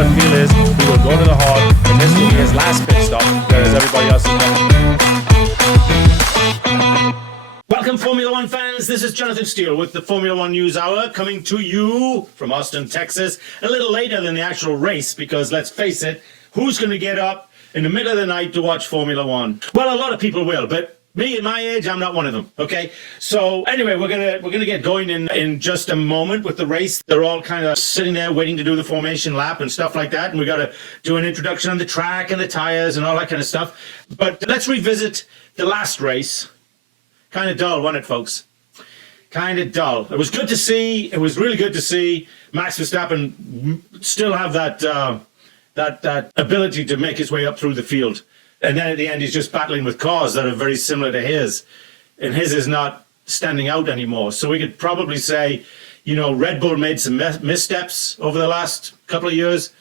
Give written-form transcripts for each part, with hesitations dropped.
gut feel is he will go to the hard, and this will be his last pit stop, whereas everybody else is going. Welcome, Formula One fans. This is Jonathan Steele with the Formula One News Hour, coming to you from Austin, Texas, a little later than the actual race, because let's face it, who's going to get up in the middle of the night to watch Formula One? Well, a lot of people will, but me at my age, I'm not one of them. Okay, so anyway, we're gonna get going in just a moment with the race. They're all kind of sitting there waiting to do the formation lap and stuff like that, and we got to do an introduction on the track and the tires and all that kind of stuff. But let's revisit the last race. Kind of dull, wasn't it, folks? Kind of dull. It was good to see. It was really good to see Max Verstappen still have that ability to make his way up through the field. And then at the end, he's just battling with cars that are very similar to his. And his is not standing out anymore. So we could probably say, you know, Red Bull made some missteps over the last couple of years.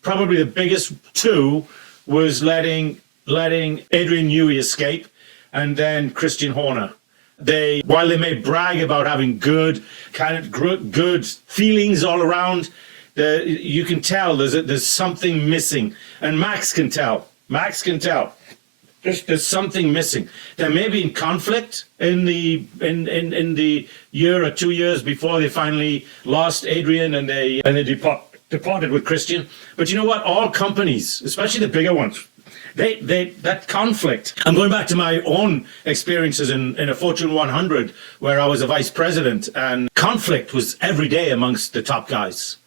Probably the biggest two was letting Adrian Newey escape, and then Christian Horner. While they may brag about having good feelings all around, you can tell there's something missing. And Max can tell. There's something missing. There may be conflict in the year or 2 years before they finally lost Adrian and they departed with Christian. But you know what? All companies, especially the bigger ones, that conflict. I'm going back to my own experiences in a Fortune 100 where I was a vice president, and conflict was every day amongst the top guys.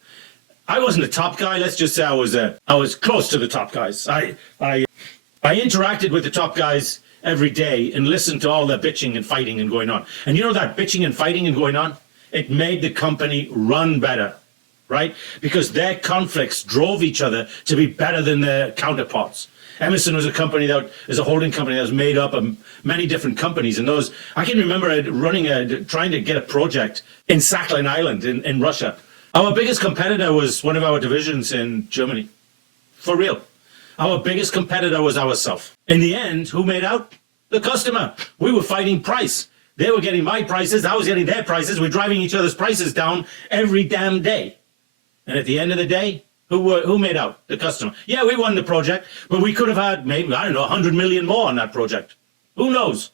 I wasn't a top guy. Let's just say I was close to the top guys. I interacted with the top guys every day and listened to all the bitching and fighting and going on. And you know that bitching and fighting and going on? It made the company run better, right? Because their conflicts drove each other to be better than their counterparts. Emerson was a company that is a holding company that was made up of many different companies. And I can remember trying to get a project in Sakhalin Island in Russia. Our biggest competitor was one of our divisions in Germany. For real. Our biggest competitor was ourselves. In the end, who made out? The customer. We were fighting price. They were getting my prices. I was getting their prices. We're driving each other's prices down every damn day. And at the end of the day, who made out? The customer. Yeah, we won the project, but we could have had maybe, I don't know, 100 million more on that project. Who knows?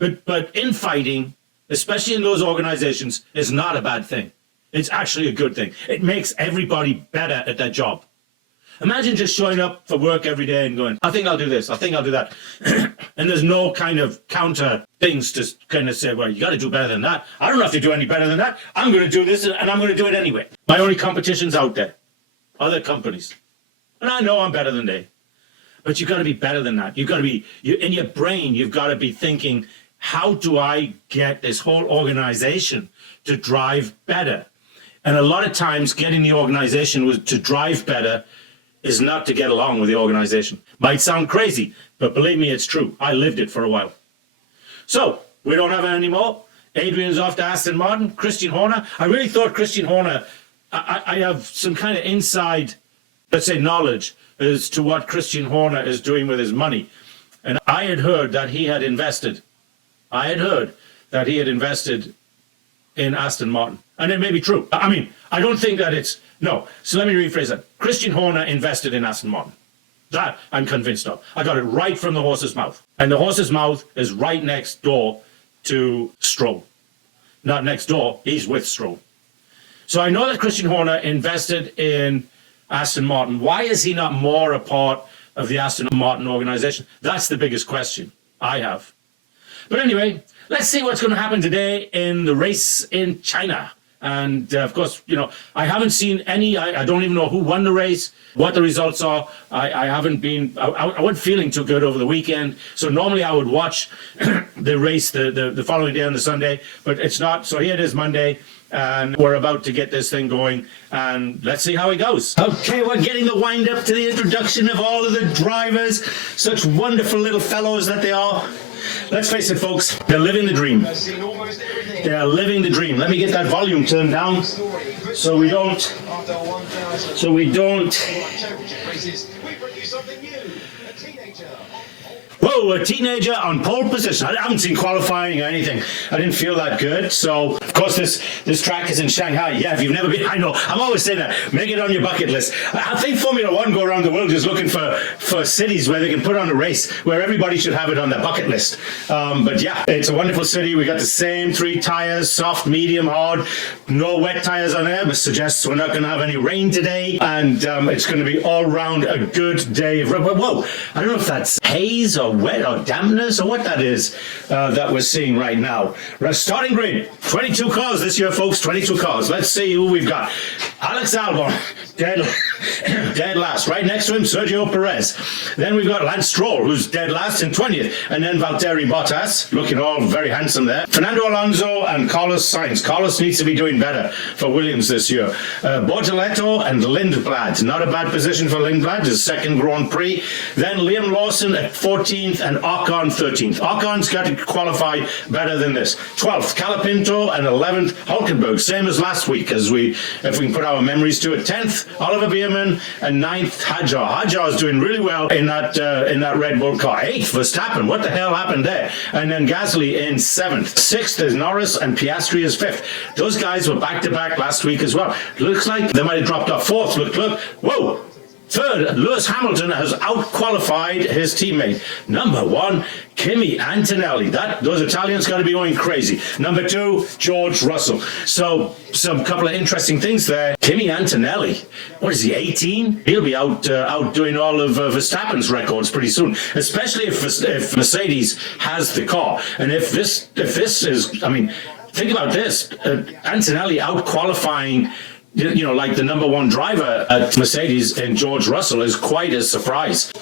But infighting, especially in those organizations, is not a bad thing. It's actually a good thing. It makes everybody better at their job. Imagine just showing up for work every day and going, I think I'll do this, I think I'll do that. And there's no kind of counter things to kind of say, well, you got to do better than that. I don't have to do any better than that. I'm going to do this and I'm going to do it anyway. My only competition's out there. Other companies. And I know I'm better than they. But you've got to be better than that. You've got to be, in your brain, you've got to be thinking, how do I get this whole organization to drive better? And a lot of times getting the organization to drive better is not to get along with the organization. Might sound crazy, but believe me, it's true. I lived it for a while. So, we don't have it anymore. Adrian's off to Aston Martin. Christian Horner. I really thought Christian Horner, I have some kind of inside, let's say, knowledge as to what Christian Horner is doing with his money. And I had heard that he had invested. In Aston Martin. And it may be true. I mean, I don't think that no. So let me rephrase that. Christian Horner invested in Aston Martin. That I'm convinced of. I got it right from the horse's mouth. And the horse's mouth is right next door to Stroll. Not next door, he's with Stroll. So I know that Christian Horner invested in Aston Martin. Why is he not more a part of the Aston Martin organization? That's the biggest question I have. But anyway, let's see what's going to happen today in the race in China. And of course, you know, I haven't seen any, I don't even know who won the race, what the results are. I wasn't feeling too good over the weekend. So normally I would watch the race the following day on the Sunday, but it's not. So here it is Monday, and we're about to get this thing going, and let's see how it goes. Okay, we're getting the wind up to the introduction of all of the drivers, such wonderful little fellows that they are. Let's face it, folks, they're living the dream. They're living the dream. Let me get that volume turned down so we don't. Whoa, a teenager on pole position. I haven't seen qualifying or anything. I didn't feel that good. So, of course, course, this track is in Shanghai. Yeah, if you've never been, I know, I'm always saying that. Make it on your bucket list. I think Formula One go around the world just looking for cities where they can put on a race where everybody should have it on their bucket list. But yeah, it's a wonderful city. We got the same 3 tires, soft, medium, hard. No wet tires on there, which suggests we're not going to have any rain today. And it's going to be all round a good day of whoa, I don't know if that's haze or wet or dampness or what that is that we're seeing right now. Starting grid, 22 cars this year, folks, 22 cars. Let's see who we've got. Alex Albon, dead last. Right next to him, Sergio Perez. Then we've got Lance Stroll, who's dead last in 20th. And then Valtteri Bottas, looking all very handsome there. Fernando Alonso and Carlos Sainz. Carlos needs to be doing better for Williams this year. Bortoleto and Lindblad. Not a bad position for Lindblad, his second Grand Prix. Then Liam Lawson at 14th and Ocon 13th. Ocon's got to qualify better than this. 12th, Calapinto, and 11th, Hulkenberg. Same as last week, if we can put our memories to it. 10th, Oliver Bierman, and 9th, Hadjar. Hadjar is doing really well in that Red Bull car. 8th, Verstappen. What the hell happened there? And then Gasly in 7th. 6th is Norris, and Piastri is 5th. Those guys were back-to-back last week as well. Looks like they might have dropped off 4th. Look. Whoa! 3rd, Lewis Hamilton has out-qualified his teammate. Number 1, Kimi Antonelli. Those Italians got to be going crazy. Number 2, George Russell. So some couple of interesting things there. Kimi Antonelli, what is he, 18? He'll be out doing all of Verstappen's records pretty soon, especially if Mercedes has the car. And if this is, I mean, think about this. Antonelli out-qualifying like the number 1 driver at Mercedes and George Russell is quite a surprise.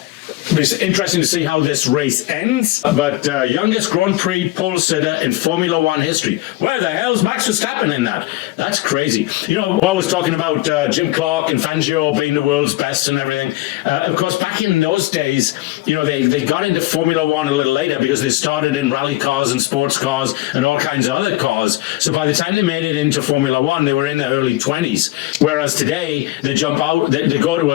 It's interesting to see how this race ends, but youngest Grand Prix pole sitter in Formula One history. Where the hell's Max Verstappen in that? That's crazy. We're always talking about Jim Clark and Fangio being the world's best and everything. Of course, back in those days, they got into Formula One a little later because they started in rally cars and sports cars and all kinds of other cars. So by the time they made it into Formula One, they were in their early 20s. Whereas today, they jump out, they go to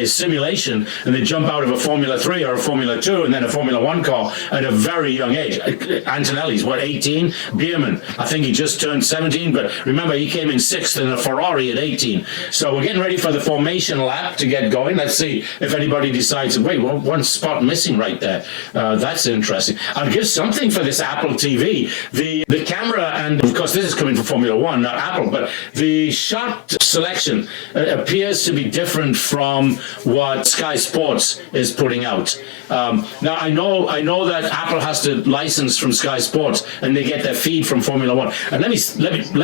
a simulation and they jump out of a Formula 3 or a Formula 2 and then a Formula 1 car at a very young age. Antonelli's, 18? Bierman, I think he just turned 17, but remember, he came in 6th in a Ferrari at 18. So we're getting ready for the formation lap to get going. Let's see if anybody decides, wait, one spot missing right there. That's interesting. I'll give something for this Apple TV. The camera, and of course this is coming from Formula 1, not Apple, but the shot selection appears to be different from what Sky Sports is putting out. Now I know that Apple has to license from Sky Sports and they get their feed from Formula One. And let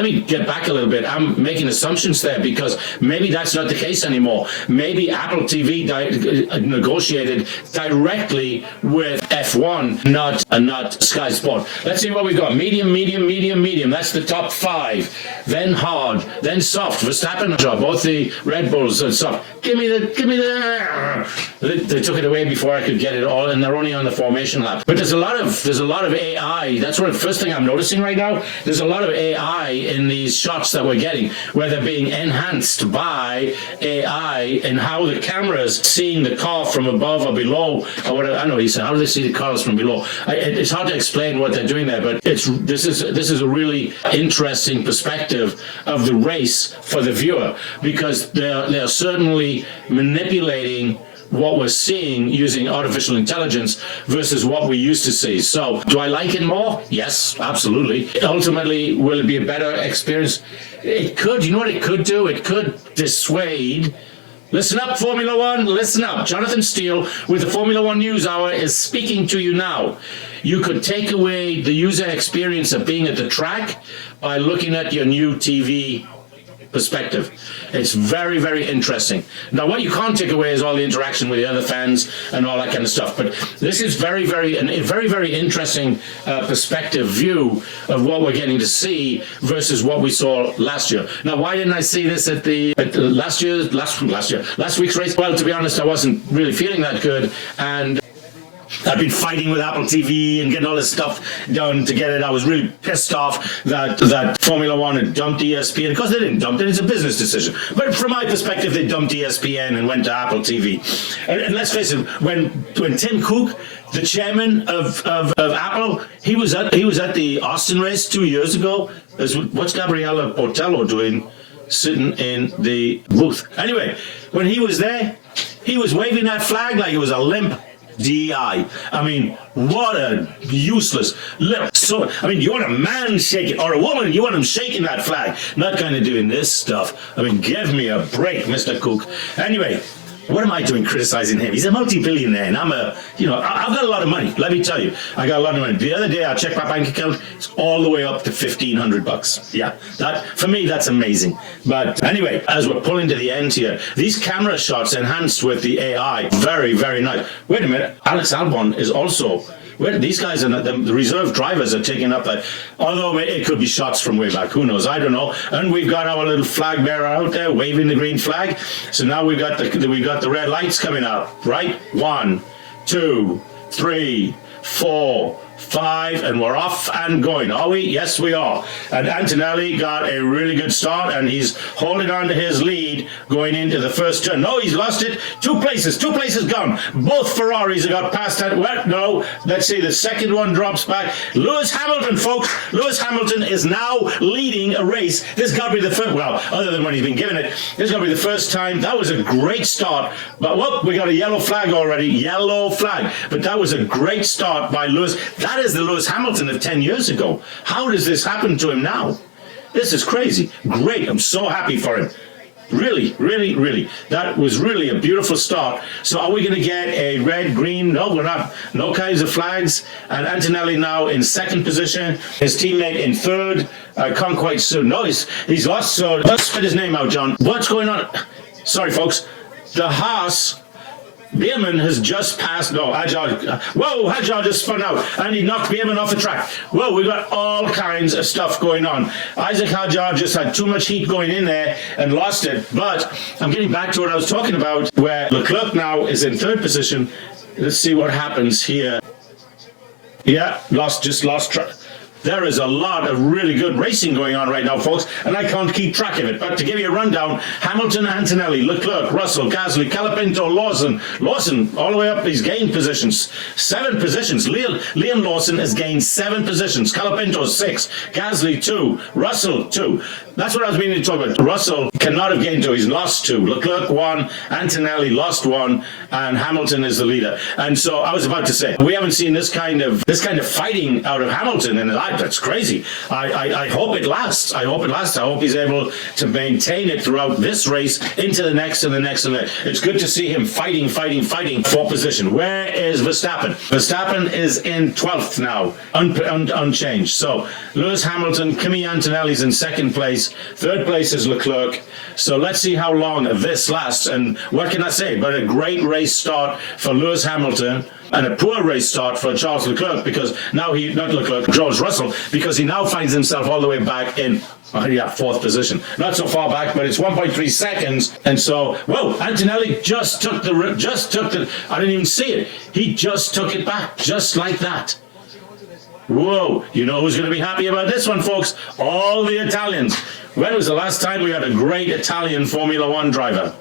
me get back a little bit. I'm making assumptions there because maybe that's not the case anymore. Maybe Apple TV negotiated directly with F1, not Sky Sport. Let's see what we've got. Medium. That's the top 5. Then hard. Then soft. Verstappen, both the Red Bulls are soft. Give me the. They took it away before I could get it all, and they're only on the formation lap. But there's a lot of AI. That's what the first thing I'm noticing right now. There's a lot of AI in these shots that we're getting, where they're being enhanced by AI and how the camera's seeing the car from above or below, or whatever. I don't know. He said, how do they see the cars from below? It's hard to explain what they're doing there, but this is a really interesting perspective of the race for the viewer, because they're certainly manipulating what we're seeing using artificial intelligence versus what we used to see. So, do I like it more? Yes, absolutely. Ultimately, will it be a better experience? It could. You know what it could do? It could dissuade. Listen up, Formula One, listen up. Jonathan Steele with the Formula One News Hour is speaking to you now. You could take away the user experience of being at the track by looking at your new TV perspective. It's very, very interesting. Now, what you can't take away is all the interaction with the other fans and all that kind of stuff. But this is very, very interesting perspective view of what we're getting to see versus what we saw last year. Now, why didn't I see this at last week's race? Well, to be honest, I wasn't really feeling that good, and I've been fighting with Apple TV and getting all this stuff done to get it. I was really pissed off that Formula One had dumped ESPN. Of course, they didn't dump it. It's a business decision. But from my perspective, they dumped ESPN and went to Apple TV. And let's face it, when Tim Cook, the chairman of Apple, he was at the Austin race 2 years ago. What's Gabriella Portello doing sitting in the booth? Anyway, when he was there, he was waving that flag like it was a limp DI. I mean, what a useless little. So, I mean, you want a man shaking, or a woman, you want him shaking that flag, not kind of doing this stuff. I mean, give me a break, Mr. Cook. Anyway, what am I doing criticizing him? He's a multi-billionaire, and I've got a lot of money. Let me tell you, I got a lot of money. The other day, I checked my bank account. It's all the way up to $1,500. Yeah, that for me, that's amazing. But anyway, as we're pulling to the end here, these camera shots enhanced with the AI, very, very nice. Wait a minute, Alex Albon is also. These guys, the reserve drivers are taking up that, although it could be shots from way back, who knows, I don't know. And we've got our little flag bearer out there waving the green flag. So now we've got the red lights coming up, right? 1, 2, 3, 4, 5, and we're off and going. Are we? Yes, we are. And Antonelli got a really good start, and he's holding on to his lead going into the first turn. No, he's lost it. Two places gone. Both Ferraris have got past that. Well, no, let's see. The second one drops back. Lewis Hamilton, folks. Lewis Hamilton is now leading a race. This got to be the first, well, other than when he's been given it, this got to be the first time. That was a great start. But whoop, we got a yellow flag already. Yellow flag. But that was a great start by Lewis. That is the Lewis Hamilton of 10 years ago. How does this happen to him now? This is crazy. Great. I'm so happy for him. Really, really, really. That was really a beautiful start. So are we going to get a red, green? No, we're not. No kinds of flags. And Antonelli now in second position. His teammate in third. Can't quite soon. No, he's lost. So let's spit his name out, John. What's going on? Sorry, folks. The Haas. Beerman has just passed. No, Hadjar. Whoa, Hadjar just spun out and he knocked Beerman off the track. Whoa, we've got all kinds of stuff going on. Isaac Hadjar just had too much heat going in there and lost it. But I'm getting back to what I was talking about, where Leclerc now is in third position. Let's see what happens here. Yeah, just lost track. There is a lot of really good racing going on right now, folks, and I can't keep track of it. But to give you a rundown, Hamilton, Antonelli, Leclerc, Russell, Gasly, Colapinto, Lawson, all the way up, he's gained positions. 7 positions. Liam Lawson has gained 7 positions. Colapinto, 6. Gasly, 2. Russell, 2. That's what I was meaning to talk about. Russell cannot have gained 2. He's lost 2. Leclerc, 1. Antonelli lost 1. And Hamilton is the leader. And so I was about to say, we haven't seen this kind of fighting out of Hamilton in a life. That's crazy. I hope it lasts. I hope it lasts. I hope he's able to maintain it throughout this race into the next and the next and the next. It's good to see him fighting for position. Where is Verstappen? Verstappen is in 12th now, unchanged. So Lewis Hamilton, Kimi Antonelli's in second place. Third place is Leclerc. So let's see how long this lasts. And what can I say? But a great race start for Lewis Hamilton. And a poor race start for Charles Leclerc, because now George Russell, because he now finds himself all the way back in, fourth position. Not so far back, but it's 1.3 seconds. And so, whoa, Antonelli just took the, I didn't even see it. He just took it back, just like that. Whoa, you know who's going to be happy about this one, folks? All the Italians. When was the last time we had a great Italian Formula One driver?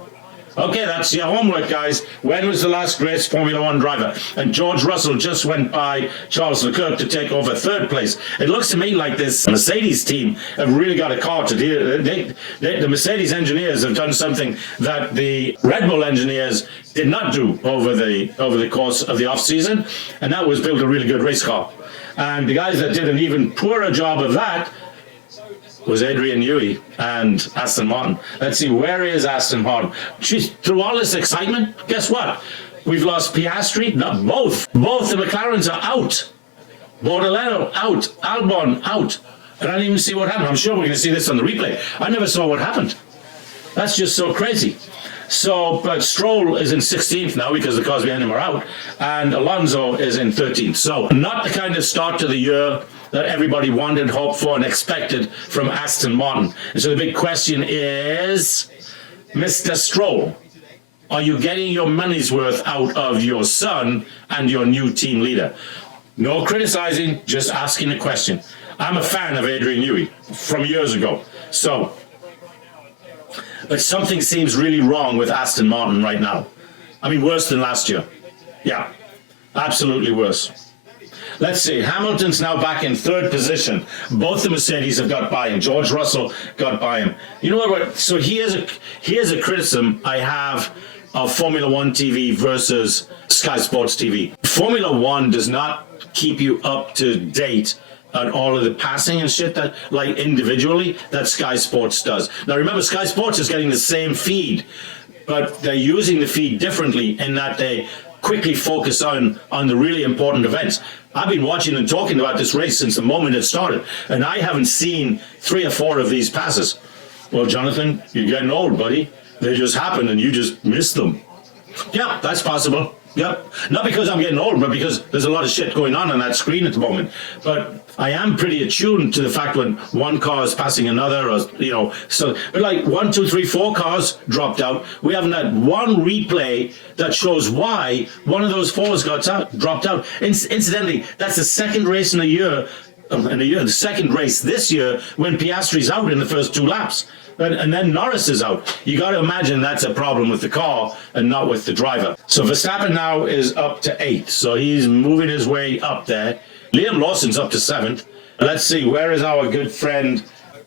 Okay, that's your homework, guys. When was the last great Formula One driver? And George Russell just went by Charles Leclerc to take over third place. It looks to me like this Mercedes team have really got a car to deal. The Mercedes engineers have done something that the Red Bull engineers did not do over the course of the off-season, and that was build a really good race car. And the guys that did an even poorer job of that was Adrian Newey and Aston Martin. Let's see, where is Aston Martin? Jeez, through all this excitement, guess what? We've lost Piastri. No, both the McLarens are out. Bordello out. Albon out. And I didn't even see what happened. I'm sure we're going to see this on the replay. I never saw what happened. That's just so crazy. So, but Stroll is in 16th now because the cars behind him are out, and Alonso is in 13th. So, not the kind of start to the year that everybody wanted, hoped for, and expected from Aston Martin. And so the big question is, Mr. Stroll, are you getting your money's worth out of your son and your new team leader? No criticizing, just asking a question. I'm a fan of Adrian Newey from years ago. So, but something seems really wrong with Aston Martin right now. I mean, worse than last year. Yeah, absolutely worse. let's see. Hamilton's now back in third position. Both the Mercedes have got by him. George Russell got by him. You know what? So here's a criticism I have of Formula One TV versus Sky Sports TV. Formula One does not keep you up to date on all of the passing and shit that, like, individually, that Sky Sports does. Now remember, Sky Sports is getting the same feed, but they're using the feed differently in that they quickly focus on the really important events. I've been watching and talking about this race since the moment it started, and I haven't seen 3 or 4 of these passes. Well, Jonathan, you're getting old, buddy. They just happened and you just missed them. Yeah, that's possible. Yep. Not because I'm getting old, but because there's a lot of shit going on that screen at the moment. But I am pretty attuned to the fact when one car is passing another, or, you know, so, but like 1, 2, 3, 4 cars dropped out. We haven't had one replay that shows why one of those 4s dropped out. Incidentally, that's the second race in a year, the second race this year when Piastri's out in the first 2 laps. And then Norris is out. You got to imagine that's a problem with the car and not with the driver. So Verstappen now is up to 8th. So he's moving his way up there. Liam Lawson's up to 7th. Let's see, where is our good friend?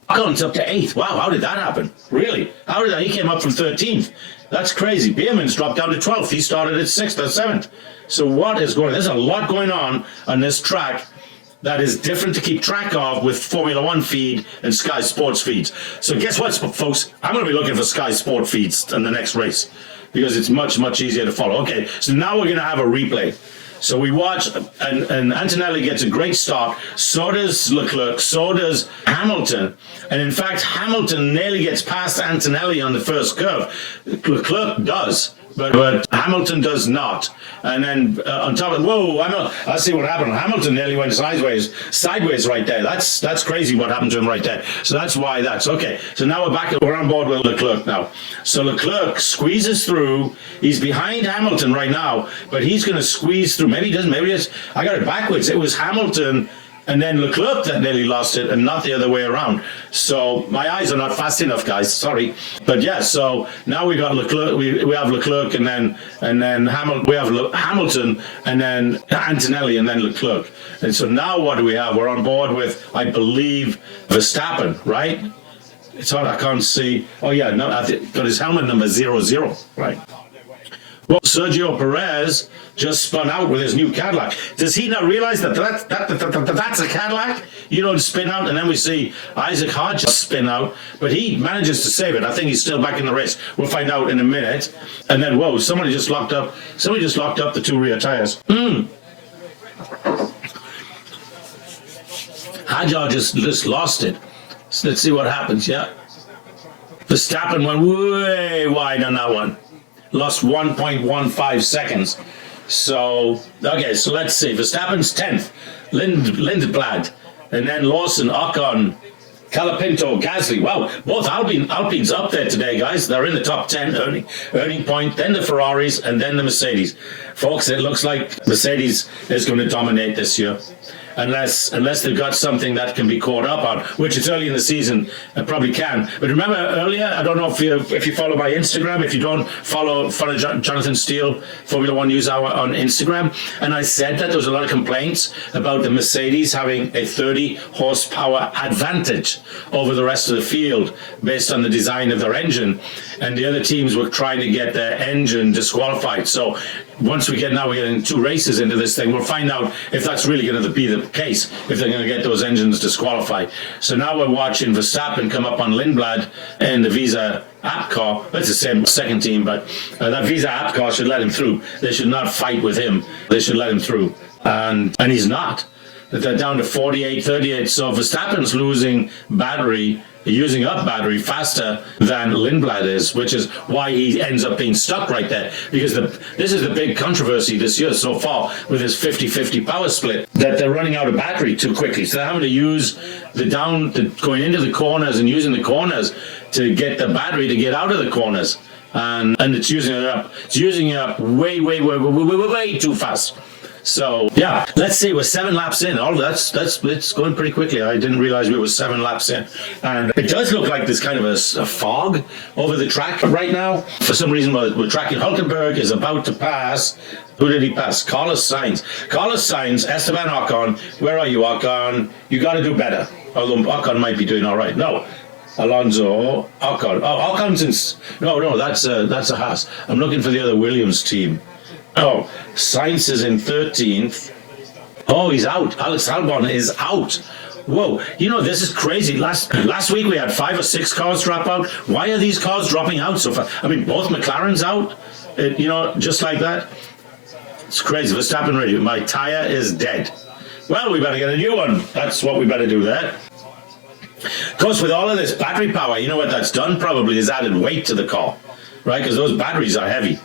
Ocon's up to 8th. Wow, how did that happen? Really? How did that? He came up from 13th. That's crazy. Bierman's dropped down to 12th. He started at 6th or 7th. So what is going on? There's a lot going on this track that is different to keep track of with Formula One feed and Sky Sports feeds. So guess what, folks? I'm going to be looking for Sky Sport feeds in the next race because it's much, much easier to follow. Okay, so now we're going to have a replay. So we watch, and Antonelli gets a great start. So does Leclerc. So does Hamilton. And in fact, Hamilton nearly gets past Antonelli on the first curve. Leclerc does. But Hamilton does not. And then on top of, whoa, I see what happened. Hamilton nearly went sideways right there. That's crazy what happened to him right there. So that's why that's okay. So now we're on board with Leclerc now. So Leclerc squeezes through. He's behind Hamilton right now, but he's going to squeeze through. Maybe he doesn't. Maybe it's, I got it backwards. It was Hamilton and then Leclerc that nearly lost it, and not the other way around. So my eyes are not fast enough, guys. Sorry, but yeah. So now we got Leclerc. We have Leclerc, and then Hamilton. We have Hamilton, and then Antonelli, and then Leclerc. And so now what do we have? We're on board with, I believe, Verstappen, right? It's hard. I can't see. Oh yeah, no. I've got his helmet number 00, right? Well, Sergio Perez just spun out with his new Cadillac. Does he not realize that that's a Cadillac? You don't spin out, and then we see Isaac Hodge just spin out, but he manages to save it. I think he's still back in the race. We'll find out in a minute. And then, whoa, somebody just locked up the 2 rear tires. Hadjar just lost it. So let's see what happens, yeah. Verstappen went way wide on that one. Lost 1.15 seconds. So, okay, so let's see. Verstappen's 10th. Lindblad. And then Lawson, Ocon, Calapinto, Gasly. Wow, both Alpines up there today, guys. They're in the top 10 earning point, then the Ferraris, and then the Mercedes. Folks, it looks like Mercedes is going to dominate this year. Unless they've got something that can be caught up on, which it's early in the season, probably can. But remember earlier, I don't know if you follow my Instagram, if you don't follow Jonathan Steele, Formula One News Hour on Instagram, and I said that there was a lot of complaints about the Mercedes having a 30 horsepower advantage over the rest of the field based on the design of their engine, and the other teams were trying to get their engine disqualified. So once we're getting 2 races into this thing, we'll find out if that's really going to be the case, if they're going to get those engines disqualified. So now we're watching Verstappen come up on Lindblad in the Visa app car. That's the same second team, but that Visa app car should let him through. They should not fight with him. They should let him through. And he's not. They're down to 48, 38. So Verstappen's using up battery faster than Lindblad is, which is why he ends up being stuck right there. Because this is the big controversy this year so far with his 50-50 power split, that they're running out of battery too quickly. So they're having to use going into the corners and using the corners to get the battery to get out of the corners. And it's using it up. It's using it up way too fast. So yeah, let's see. We're 7 laps in. Oh, that's it's going pretty quickly. I didn't realize we were 7 laps in, and it does look like there's kind of a fog over the track right now. For some reason, we're tracking. Hulkenberg is about to pass. Who did he pass? Carlos Sainz. Carlos Sainz, Esteban Ocon. Where are you, Ocon? You got to do better. Although Ocon might be doing all right. No. Alonso, Ocon. Oh, Ocon's in... No, that's a Haas. I'm looking for the other Williams team. Oh, Sainz is in 13th. Oh, he's out. Alex Albon is out. Whoa, this is crazy. Last week we had 5 or 6 cars drop out. Why are these cars dropping out so far? I mean, both McLaren's out, just like that. It's crazy. Verstappen radio. My tire is dead. Well, we better get a new one. That's what we better do there. Of course, with all of this battery power, you know what that's done probably is added weight to the car, right? Because those batteries are heavy.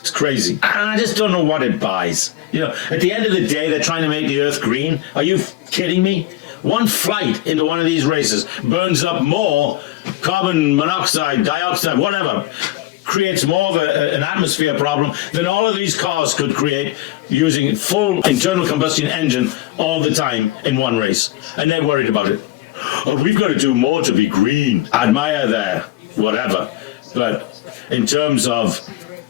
It's crazy. And I just don't know what it buys. At the end of the day, they're trying to make the Earth green. Are you kidding me? One flight into one of these races burns up more carbon monoxide, dioxide, whatever, creates more of an atmosphere problem than all of these cars could create using full internal combustion engine all the time in one race. And they're worried about it. Oh, we've got to do more to be green. Admire their whatever. But in terms of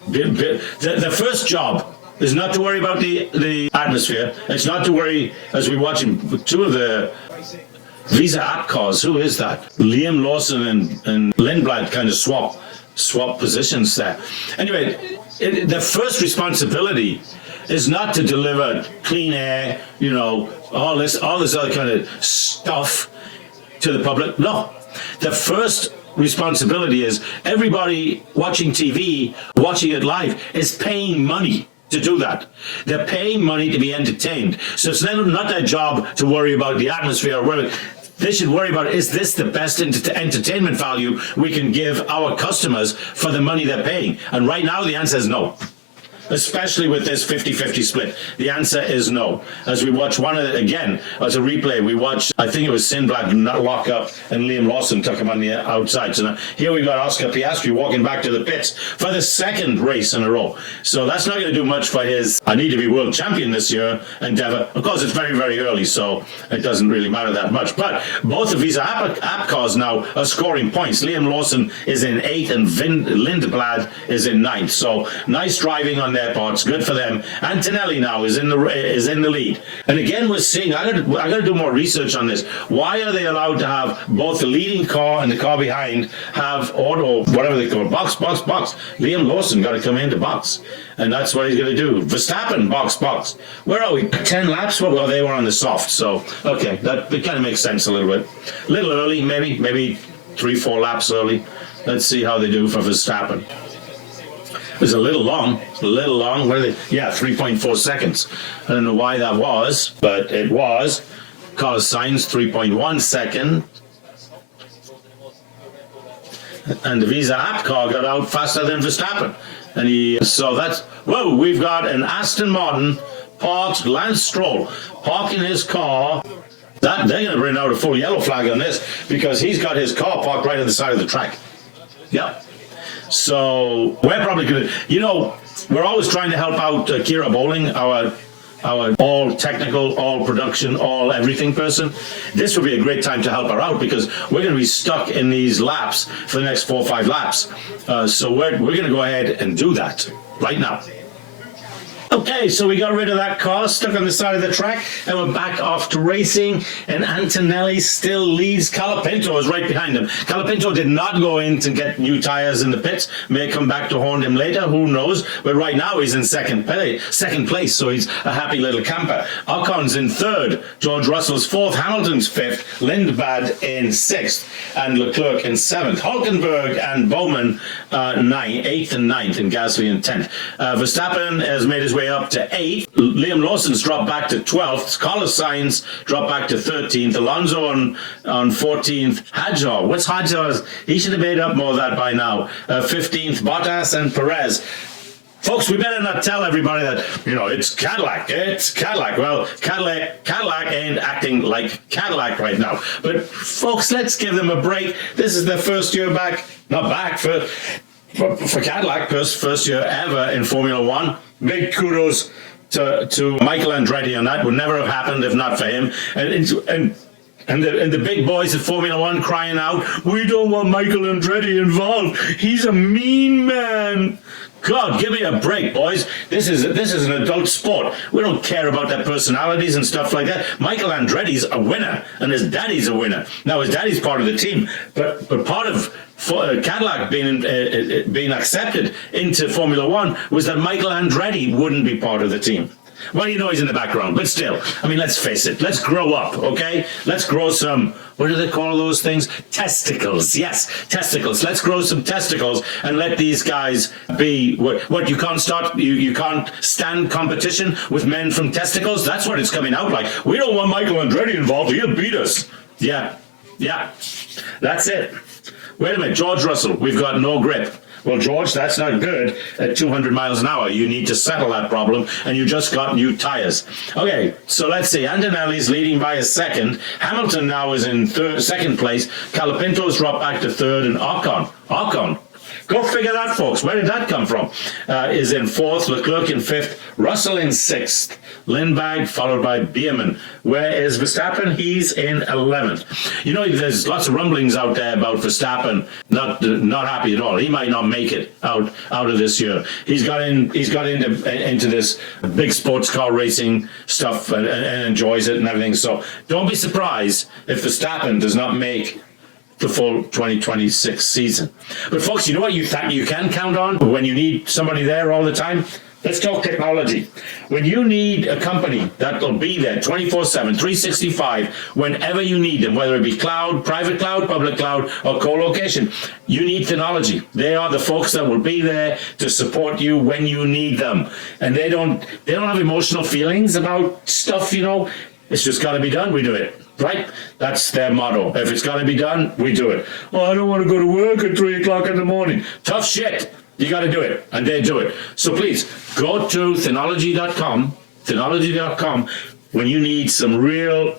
the first job is not to worry about the atmosphere. It's not to worry, as we watch in 2 of the Visa app cars. Who is that? Liam Lawson and Lindblad kind of swap positions there. Anyway, the first responsibility is not to deliver clean air, all this other kind of stuff to the public. No. The first responsibility is everybody watching TV, watching it live, is paying money to do that. They're paying money to be entertained. So it's not their job to worry about the atmosphere or whatever. They should worry about, is this the best entertainment value we can give our customers for the money they're paying? And right now the answer is no. Especially with this 50-50 split. The answer is no. As we watch one of again, as a replay, we watched, I think it was Sinblad lock up and Liam Lawson took him on the outside. So now here we've got Oscar Piastri walking back to the pits for the 2nd race in a row. So that's not going to do much for his I need to be world champion this year endeavor. Of course, it's very, very early, so it doesn't really matter that much. But both of these app cars now are scoring points. Liam Lawson is in 8th and Lindblad is in 9th. So nice driving on their parts, good for them. Antonelli now is in the lead, and again we're seeing. I got to do more research on this. Why are they allowed to have both the leading car and the car behind have auto, whatever they call it, box? Liam Lawson got to come into box, and that's what he's going to do. Verstappen box. Where are we? 10 laps? Well, they were on the soft, so okay, that kind of makes sense a little bit. A little early, maybe 3-4 laps early. Let's see how they do for Verstappen. It was a little long. What are they? Yeah, 3.4 seconds. I don't know why that was, but it was. Carlos Sainz, 3.1 second. And the Visa app car got out faster than Verstappen. Whoa, we've got an Aston Martin parked, Lance Stroll, parking his car. They're going to bring out a full yellow flag on this because he's got his car parked right on the side of the track. Yeah. So we're probably going to, we're always trying to help out Kira Bowling, our all technical, all production, all everything person. This would be a great time to help her out because we're going to be stuck in these laps for the next 4 or 5 laps. So we're going to go ahead and do that right now. Okay, so we got rid of that car stuck on the side of the track, and we're back off to racing, and Antonelli still leads. Colapinto is right behind him. Colapinto did not go in to get new tires in the pits. May come back to haunt him later, who knows? But right now he's in second place, so he's a happy little camper. Ocon's in 3rd, George Russell's 4th, Hamilton's 5th, Lindblad in 6th, and Leclerc in 7th. Hulkenberg and Bowman 8th and 9th, and Gasly in 10th. Verstappen has made his way up to 8th. Liam Lawson's dropped back to 12th. Carlos Sainz dropped back to 13th. Alonso on 14th. Hadjar. What's Hadjar? He should have made up more of that by now. 15th. Bottas and Perez. Folks, we better not tell everybody that, it's Cadillac. It's Cadillac. Well, Cadillac ain't acting like Cadillac right now. But, folks, let's give them a break. This is their first year back. Not back, for Cadillac, first year ever in Formula One. Big kudos to Michael Andretti on that. Would never have happened if not for him. And the big boys at Formula One crying out, "We don't want Michael Andretti involved. He's a mean man." God, give me a break, boys. This is an adult sport. We don't care about their personalities and stuff like that. Michael Andretti's a winner, and his daddy's a winner. Now, his daddy's part of the team, but part of Cadillac being accepted into Formula One was that Michael Andretti wouldn't be part of the team. Well, you know he's in the background, but still, I mean, let's face it. Let's grow up, okay? Let's grow some, what do they call those things? Testicles. Yes, testicles. Let's grow some testicles and let these guys be what you can't start. You can't stand competition with men from testicles. That's what it's coming out like. We don't want Michael Andretti involved. He'll beat us. Yeah, that's it. Wait a minute, George Russell. We've got no grip. Well, George, that's not good at 200 miles an hour. You need to settle that problem, and you just got new tires. Okay, so let's see. Antonelli's leading by a second. Hamilton now is in second place. Colapinto's dropped back to third, and Ocon. Go figure that, folks. Where did that come from? Is in fourth, Leclerc in fifth, Russell in sixth, Lindbergh followed by Bierman. Where is Verstappen? He's in 11th. You know, there's lots of rumblings out there about Verstappen not happy at all. He might not make it out of this year. He's got into this big sports car racing stuff and enjoys it and everything. So don't be surprised if Verstappen does not make the full 2026 season. But folks, you know what you can count on when you need somebody there all the time? Let's talk technology. When you need a company that will be there 24/7, 365, whenever you need them, whether it be cloud, private cloud, public cloud, or co-location, you need Thenology. They are the folks that will be there to support you when you need them. And they don't have emotional feelings about stuff, you know. It's just got to be done, we do it. Right? That's their motto. If it's got to be done, we do it. Oh, I don't want to go to work at 3 o'clock in the morning. Tough shit. You got to do it, and they do it. So please, go to Thenology.com when you need some real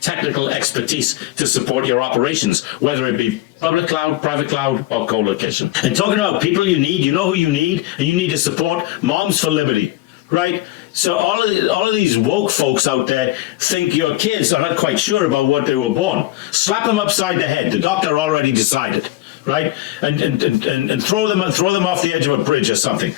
technical expertise to support your operations, whether it be public cloud, private cloud, or co-location. And talking about people you need, you know who you need, and you need to support Moms for Liberty. Right? So all of these woke folks out there think your kids are not quite sure about what they were born. Slap them upside the head. The doctor already decided, right? And throw them off the edge of a bridge or something.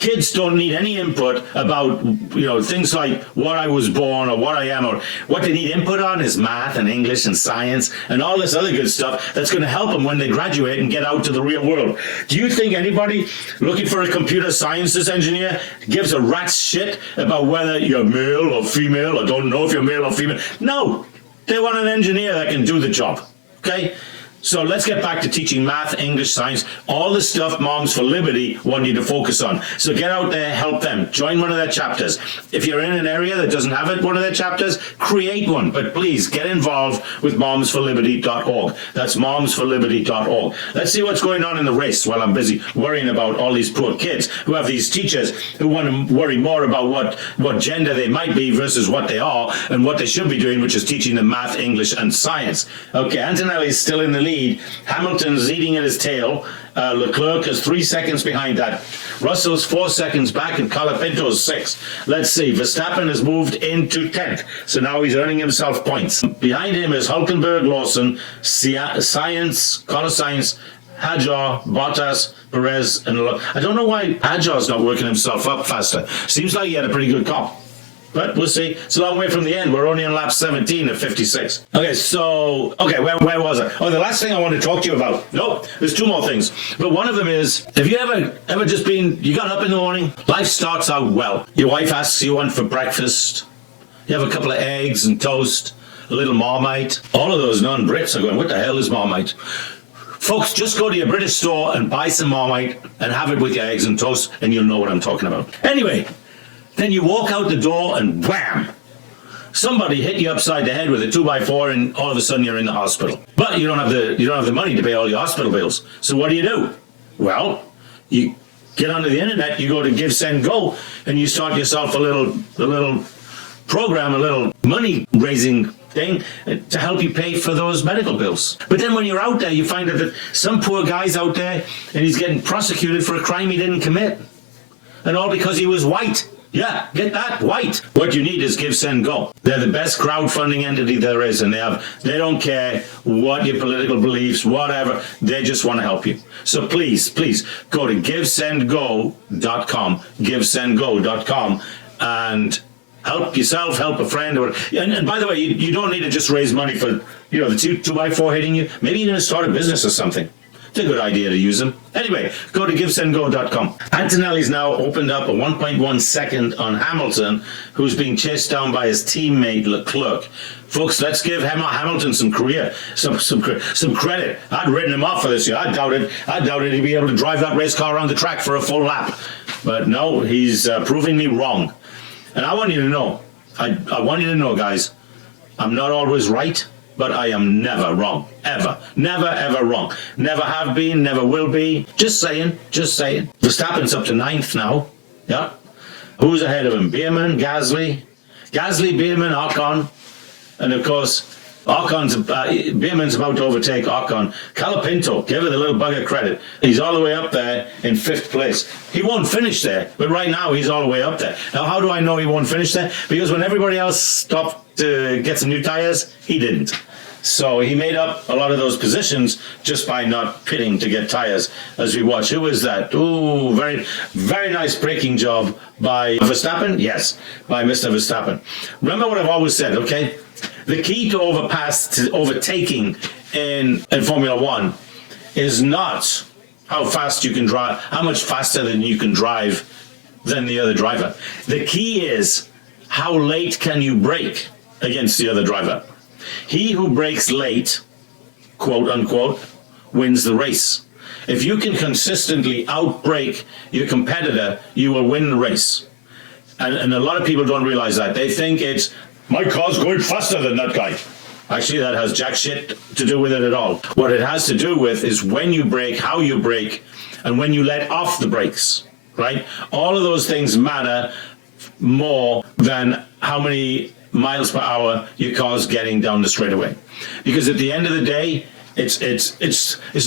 Kids don't need any input about, you know, things like what I was born or what I am, or what they need input on is math and English and science and all this other good stuff that's going to help them when they graduate and get out to the real world. Do you think anybody looking for a computer sciences engineer gives a rat's shit about whether you're male or female, or don't know if you're male or female? No, they want an engineer that can do the job. Okay? So let's get back to teaching math, English, science, all the stuff Moms for Liberty want you to focus on. So get out there, help them, join one of their chapters. If you're in an area that doesn't have one of their chapters, create one. But please get involved with momsforliberty.org. That's momsforliberty.org. Let's see what's going on in the race while I'm busy worrying about all these poor kids who have these teachers who want to worry more about what gender they might be versus what they are and what they should be doing, which is teaching them math, English, and science. Okay, Antonelli's still in the lead. Hamilton's eating at his tail. Leclerc is 3 seconds behind that. Russell's 4 seconds back, and Colapinto's 6. Let's see. Verstappen has moved into 10th, so now he's earning himself points. Behind him is Hulkenberg, Lawson, Carlos Sainz, Hajar, Bottas, Perez, and I don't know why Hajar's not working himself up faster. Seems like he had a pretty good cop. But we'll see. It's a long way from the end. We're only on lap 17 of 56. Okay, where was I? Oh, the last thing I want to talk to you about. Nope, there's 2 more things. But one of them is, have you ever just you got up in the morning, life starts out well. Your wife asks you one for breakfast. You have a couple of eggs and toast, a little Marmite. All of those non-Brits are going, what the hell is Marmite? Folks, just go to your British store and buy some Marmite and have it with your eggs and toast, and you'll know what I'm talking about. Anyway, then you walk out the door and wham! Somebody hit you upside the head with a 2x4, and all of a sudden you're in the hospital. But you don't have the money to pay all your hospital bills. So what do? Well, you get onto the internet, you go to Give, Send, Go, and you start yourself a little program, a little money raising thing to help you pay for those medical bills. But then when you're out there, you find out that some poor guy's out there and he's getting prosecuted for a crime he didn't commit. And all because he was white. Yeah, get that white. What you need is Give, Send, Go. They're the best crowdfunding entity there is, and they don't care what your political beliefs, whatever. They just want to help you. So please go to givesendgo.com, givesendgo.com, and help yourself, help a friend. And by the way, you don't need to just raise money for, the 2x4 hitting you. Maybe you're going to start a business or something. It's a good idea to use them. Anyway, go to givesendgo.com. Antonelli's now opened up a 1.1 second on Hamilton, who's being chased down by his teammate Leclerc. Folks, let's give Hamilton some credit. I'd written him off for this year. I doubted he'd be able to drive that race car around the track for a full lap. But no, he's proving me wrong. And I want you to know, I want you to know, guys, I'm not always right, but I am never wrong. Ever. Never, ever wrong. Never have been, never will be. Just saying. Verstappen's up to 9th now. Yeah. Who's ahead of him? Bierman, Gasly, Bierman, Ocon. And of course, Bierman's about to overtake Ocon. Calapinto, give it a little bugger credit. He's all the way up there in 5th place. He won't finish there, but right now he's all the way up there. Now, how do I know he won't finish there? Because when everybody else stopped to get some new tires, he didn't. So he made up a lot of those positions just by not pitting to get tires as we watch. Who is that? Ooh, very, very nice braking job by Verstappen? Yes, by Mr. Verstappen. Remember what I've always said, okay? The key to overtaking in Formula One is not how fast you can drive, how much faster than you can drive than the other driver. The key is how late can you brake against the other driver. He who brakes late, quote unquote, wins the race. If you can consistently outbrake your competitor, you will win the race. And a lot of people don't realize that. They think it's, my car's going faster than that guy. Actually, that has jack shit to do with it at all. What it has to do with is when you brake, how you brake, and when you let off the brakes, right? All of those things matter more than how many miles per hour your car's getting down the straightaway. Because at the end of the day, it's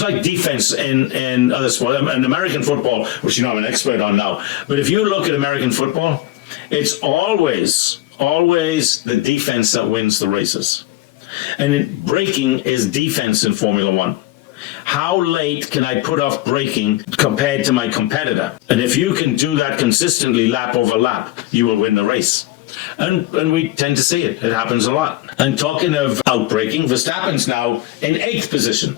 like defense in other sports. In American football, which I'm an expert on now. But if you look at American football, it's always the defense that wins the races. And braking is defense in Formula One. How late can I put off braking compared to my competitor? And if you can do that consistently, lap over lap, you will win the race. And we tend to see it. It happens a lot. And talking of outbraking, Verstappen's now in 8th position.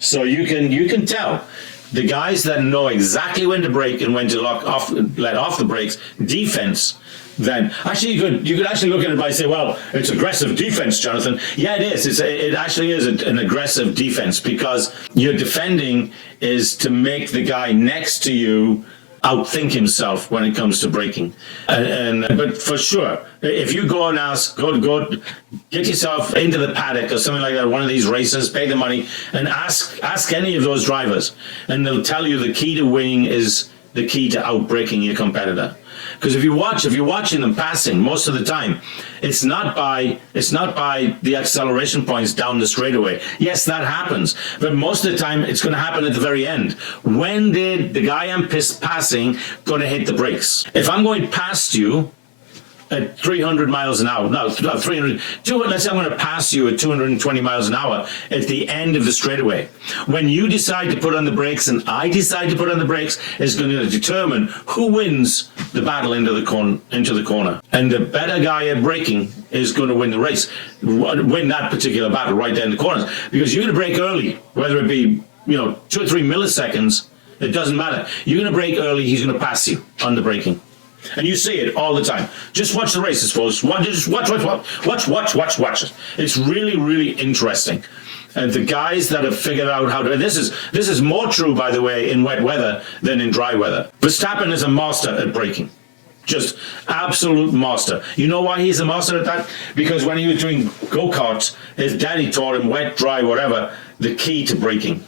So you can tell the guys that know exactly when to brake and when to let off the brakes, defense. Then actually you could actually look at it by say, well, it's aggressive defense, Jonathan. Yeah, it is. It actually is an aggressive defense because your defending is to make the guy next to you outthink himself when it comes to braking. But for sure, if you go and go get yourself into the paddock or something like that, one of these races, pay the money, and ask any of those drivers, and they'll tell you the key to winning is the key to outbraking your competitor. Because if you're watching them passing most of the time, it's not by the acceleration points down the straightaway. Yes, that happens, but most of the time it's going to happen at the very end. When did the guy I'm passing going to hit the brakes? If I'm going past you at 300 miles an hour, let's say I'm going to pass you at 220 miles an hour at the end of the straightaway. When you decide to put on the brakes and I decide to put on the brakes, is going to determine who wins the battle into the corner. And the better guy at braking is going to win the race, win that particular battle right there in the corners. Because you're going to brake early, whether it be 2 or 3 milliseconds, it doesn't matter. You're going to brake early, he's going to pass you on the braking. And you see it all the time. Just watch the races, folks. Just watch it. It's really, really interesting. And the guys that have figured out how to... This is more true, by the way, in wet weather than in dry weather. Verstappen is a master at braking. Just absolute master. You know why he's a master at that? Because when he was doing go-karts, his daddy taught him, wet, dry, whatever, the key to braking.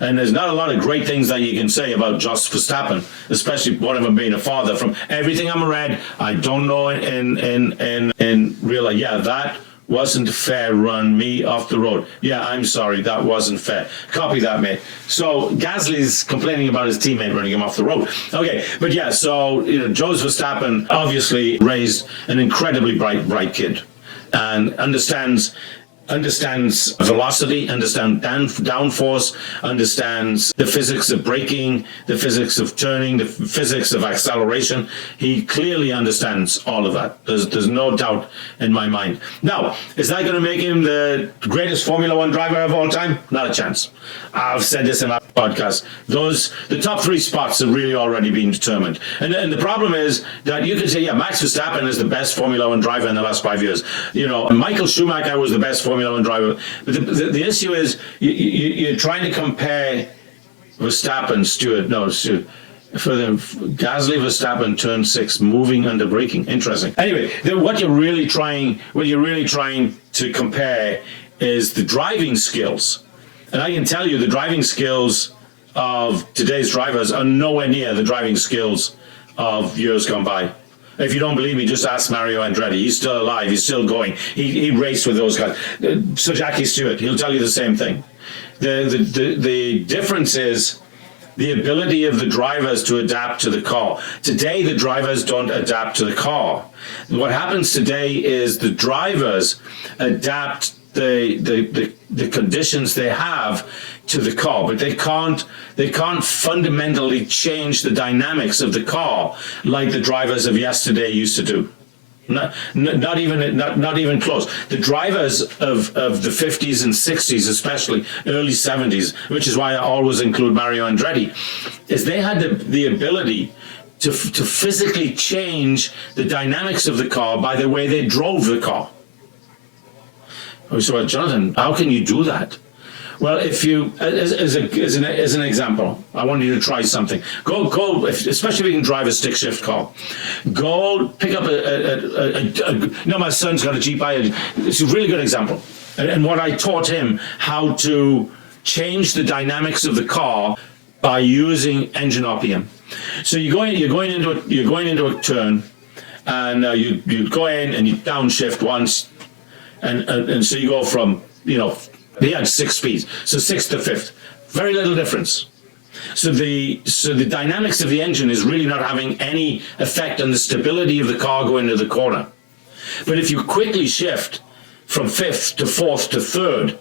And there's not a lot of great things that you can say about Jos Verstappen, especially one of them being a father. From everything I'm read, I don't know in real life. Yeah, that wasn't fair, run me off the road. Yeah, I'm sorry, that wasn't fair. Copy that, mate. So Gasly's complaining about his teammate running him off the road. Okay, but yeah, so Jos Verstappen obviously raised an incredibly bright kid, and understands velocity, understands downforce, understands the physics of braking, the physics of turning, the physics of acceleration. He clearly understands all of that. There's no doubt in my mind. Now, is that going to make him the greatest Formula One driver of all time? Not a chance. I've said this in my podcast. The top 3 spots have really already been determined. And the problem is that you can say, yeah, Max Verstappen is the best Formula One driver in the last 5 years. Michael Schumacher was the best Formula One driver. But the issue is you're trying to compare Verstappen, for the Gasly, Verstappen, turn 6, moving under braking. Interesting. Anyway, what you're really trying to compare is the driving skills. And I can tell you the driving skills of today's drivers are nowhere near the driving skills of years gone by. If you don't believe me, just ask Mario Andretti. He's still alive. He's still going. He raced with those guys. Sir Jackie Stewart, he'll tell you the same thing. The difference is the ability of the drivers to adapt to the car. Today, the drivers don't adapt to the car. What happens today is the drivers adapt the conditions they have to the car, but they can't fundamentally change the dynamics of the car like the drivers of yesterday used to do. Not even close. The drivers of the 50s and 60s, especially early 70s, which is why I always include Mario Andretti, is they had the ability to physically change the dynamics of the car by the way they drove the car. So, Jonathan, how can you do that? Well, if you, as an example, I want you to try something. Go, especially if you can drive a stick shift car. Go pick up my son's got a Jeep. It's a really good example. And what I taught him how to change the dynamics of the car by using engine RPM. So you're going into a turn, and you go in and you downshift once. And so you go from, he had 6 speeds, so 6th to 5th. Very little difference. So the dynamics of the engine is really not having any effect on the stability of the car going into the corner. But if you quickly shift from 5th to 4th to 3rd,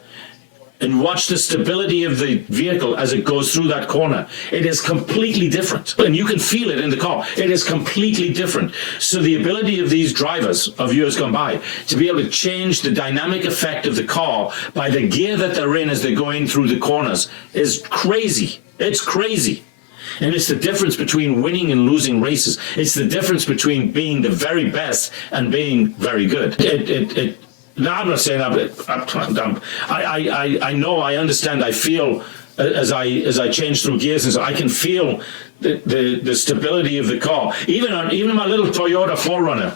and watch the stability of the vehicle as it goes through that corner, it is completely different. And you can feel it in the car. It is completely different. So the ability of these drivers of years gone by to be able to change the dynamic effect of the car by the gear that they're in as they're going through the corners is crazy. It's crazy. And it's the difference between winning and losing races. It's the difference between being the very best and being very good. No, I'm not saying I know, I understand, I feel as I change through gears, and so I can feel the stability of the car. Even my little Toyota 4Runner,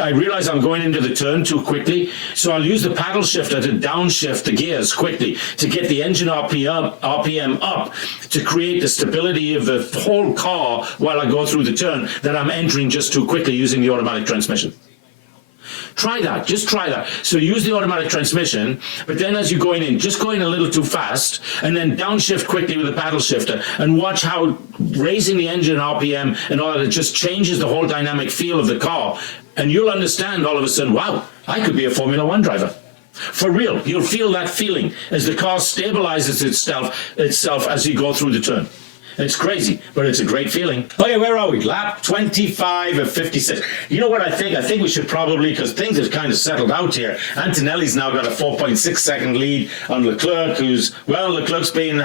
I realize I'm going into the turn too quickly, so I'll use the paddle shifter to downshift the gears quickly to get the engine RPM up to create the stability of the whole car while I go through the turn that I'm entering just too quickly using the automatic transmission. Try that. Just try that. So use the automatic transmission, but then as you're going in, just going a little too fast, and then downshift quickly with the paddle shifter, and watch how raising the engine RPM and all that, it just changes the whole dynamic feel of the car. And you'll understand all of a sudden, wow, I could be a Formula One driver. For real. You'll feel that feeling as the car stabilizes itself as you go through the turn. It's crazy, but it's a great feeling. Okay, where are we? Lap 25 of 56. You know what I think? I think we should probably, because things have kind of settled out here. Antonelli's now got a 4.6 second lead on Leclerc, Leclerc's being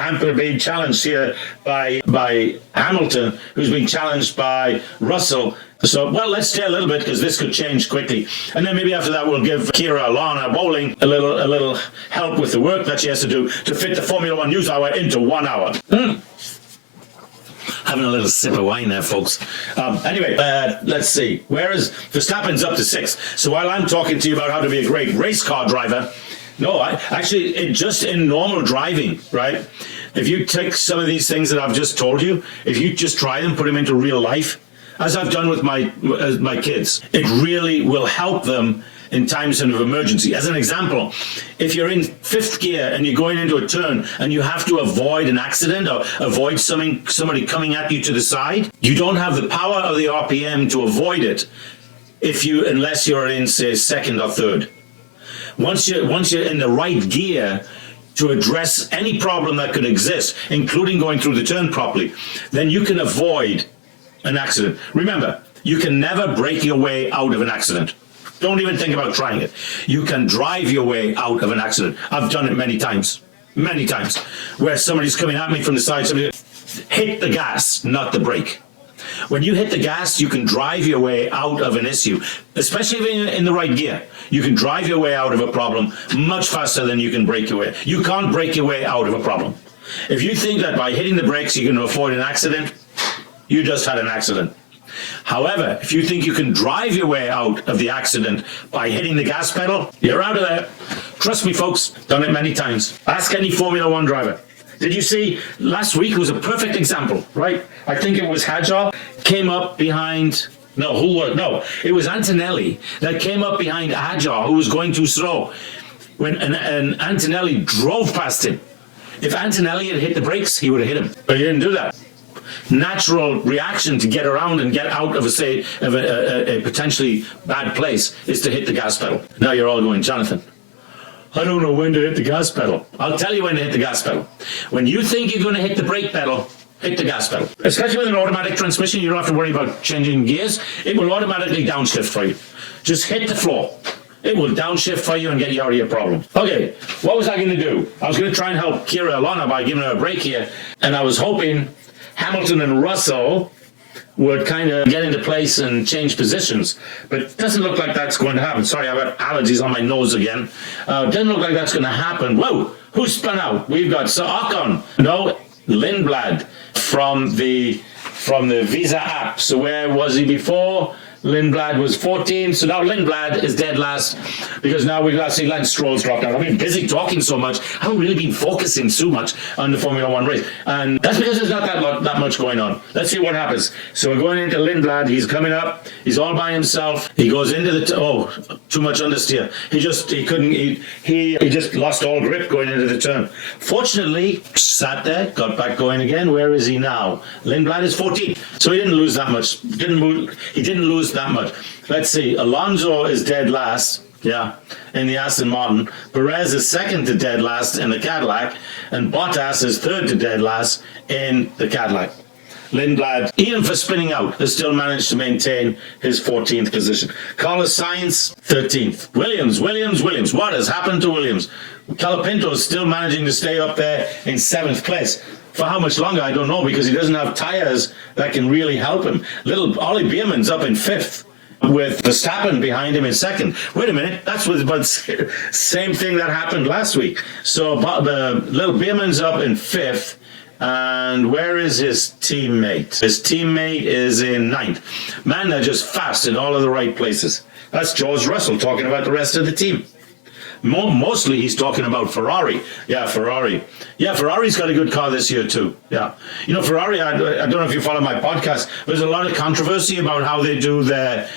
challenged here by Hamilton, who's being challenged by Russell. So, let's stay a little bit because this could change quickly. And then maybe after that, we'll give Kira Lana Bowling a little help with the work that she has to do to fit the Formula One News Hour into 1 hour. Having a little sip of wine there, folks. Anyway, let's see. Whereas Verstappen's up to 6. So while I'm talking to you about how to be a great race car driver, just in normal driving, right? If you take some of these things that I've just told you, if you just try them, put them into real life, as I've done with my kids. It really will help them in times of emergency. As an example, if you're in fifth gear and you're going into a turn and you have to avoid an accident or avoid somebody coming at you to the side, you don't have the power of the RPM to avoid it unless you're in, say, second or third. Once you're in the right gear to address any problem that could exist, including going through the turn properly, then you can avoid an accident. Remember, you can never break your way out of an accident. Don't even think about trying it. You can drive your way out of an accident. I've done it many times, where somebody's coming at me from the side, hit the gas, not the brake. When you hit the gas, you can drive your way out of an issue, especially if you're in the right gear. You can drive your way out of a problem much faster than you can break your way. You can't break your way out of a problem. If you think that by hitting the brakes you can avoid an accident, you just had an accident. However, if you think you can drive your way out of the accident by hitting the gas pedal, you're out of there. Trust me, folks, done it many times. Ask any Formula One driver. Did you see, last week was a perfect example, right? I think it was Hadjar came up behind, it was Antonelli that came up behind Hadjar, who was going too slow. And Antonelli drove past him. If Antonelli had hit the brakes, he would have hit him. But he didn't do that. Natural reaction to get around and get out of a potentially bad place is to hit the gas pedal. Now you're all going, Jonathan, I don't know when to hit the gas pedal. I'll tell you when to hit the gas pedal. When you think you're going to hit the brake pedal, hit the gas pedal. Especially with an automatic transmission, you don't have to worry about changing gears. It will automatically downshift for you. Just hit the floor. It will downshift for you and get you out of your problem. Okay, what was I going to do? I was going to try and help Kira Alana by giving her a break here, and I was hoping Hamilton and Russell would kind of get into place and change positions. But it doesn't look like that's going to happen. Sorry, I've got allergies on my nose again. Doesn't look like that's going to happen. Whoa, who spun out? We've got Ocon. No, Lindblad from the Visa app. So where was he before? Lindblad was 14, so now Lindblad is dead last because now we've got to see Lance Stroll's dropped out. I've been busy talking so much, I haven't really been focusing so much on the Formula One race. And that's because there's not that much going on. Let's see what happens. So we're going into Lindblad, he's coming up, he's all by himself. He goes into too much understeer. He just lost all grip going into the turn. Fortunately, sat there, got back going again. Where is he now? Lindblad is 14, so he didn't lose that much. He didn't lose that much. Let's see. Alonso is dead last, in the Aston Martin. Perez is second to dead last in the Cadillac, and Bottas is third to dead last in the Cadillac. Lindblad, even for spinning out, has still managed to maintain his 14th position. Carlos Sainz, 13th. Williams. What has happened to Williams? Colapinto is still managing to stay up there in 7th place. For how much longer, I don't know, because he doesn't have tires that can really help him. Little Ollie Beerman's up in 5th, with Verstappen behind him in 2nd. Wait a minute, that's the same thing that happened last week. So the little Beerman's up in 5th, and where is his teammate? His teammate is in 9th. Man, they're just fast in all of the right places. That's George Russell talking about the rest of the team. Mostly he's talking about Ferrari. Ferrari. Ferrari's got a good car this year too. Ferrari, I don't know if you follow my podcast, there's a lot of controversy about how they do their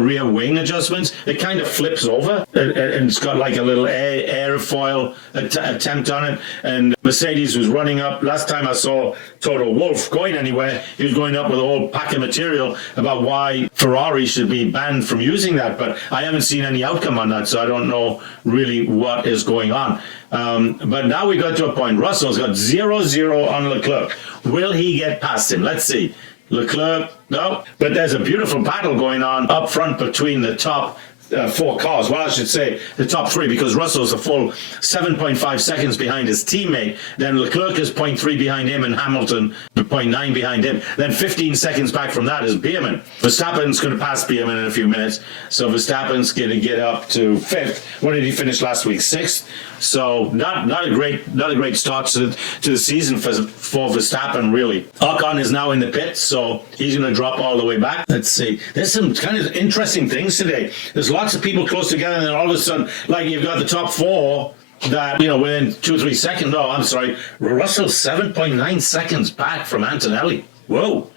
rear wing adjustments. It kind of flips over and it's got like a little airfoil attempt on it. And Mercedes was running up. Last time I saw Toto Wolff going anywhere, he was going up with a whole pack of material about why Ferrari should be banned from using that. But I haven't seen any outcome on that, so I don't know really what is going on. But now we got to a point. Russell's got 0-0 on Leclerc. Will he get past him? Let's see. Leclerc, no. But there's a beautiful battle going on up front between the top 4 cars. Well, I should say the top 3, because Russell's a full 7.5 seconds behind his teammate. Then Leclerc is 0.3 behind him, and Hamilton 0.9 behind him. Then 15 seconds back from that is Beerman. Verstappen's going to pass Beerman in a few minutes. So Verstappen's going to get up to 5th. What did he finish last week? 6th. So not a great start to the season for Verstappen, really. Ocon is now in the pits, so he's going to drop all the way back. Let's see. There's some kind of interesting things today. There's lots of people close together, and then all of a sudden, like you've got the top 4 that, within 2 or 3 seconds. No, I'm sorry. Russell's 7.9 seconds back from Antonelli. Whoa.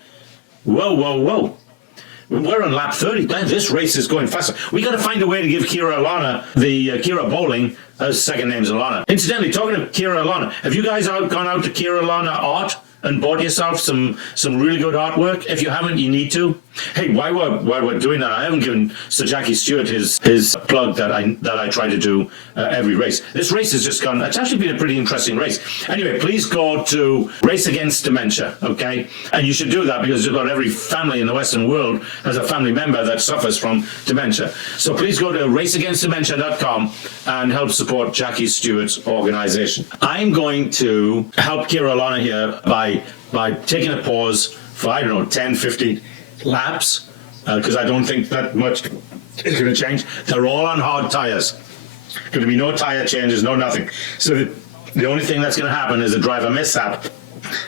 Whoa, whoa, whoa. We're on lap 30. Man, this race is going faster. We got to find a way to give Kira Alana, Kira Bowling, her second name's Alana. Incidentally, talking to Kira Alana, have you guys gone out to Kira Alana Art and bought yourself some really good artwork? If you haven't, you need to. Hey, while we're doing that, I haven't given Sir Jackie Stewart his plug that I try to do every race. This race has just gone. It's actually been a pretty interesting race. Anyway, please go to Race Against Dementia, okay? And you should do that because about every family in the Western world has a family member that suffers from dementia. So please go to raceagainstdementia.com and help support Jackie Stewart's organization. I'm going to help Kira Alana here by taking a pause for, I don't know, 10, 15 laps, because I don't think that much is going to change. They're all on hard tires. Going to be no tire changes, no nothing. So the only thing that's going to happen is a driver mishap.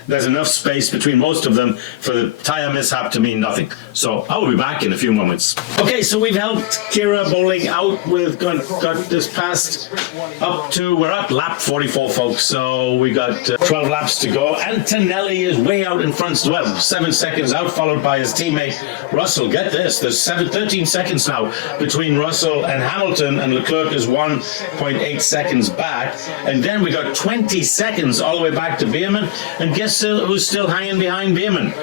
There's enough space between most of them for the tire mishap to mean nothing. So I will be back in a few moments. Okay, so we've helped Kira Bowling out. We've got this past up to, we're at lap 44, folks. So we got 12 laps to go. Antonelli is way out in front as well, 7 seconds out, followed by his teammate Russell. Get this, there's 13 seconds now between Russell and Hamilton, and Leclerc is 1.8 seconds back. And then we got 20 seconds all the way back to Beerman. And guess who's still hanging behind Beerman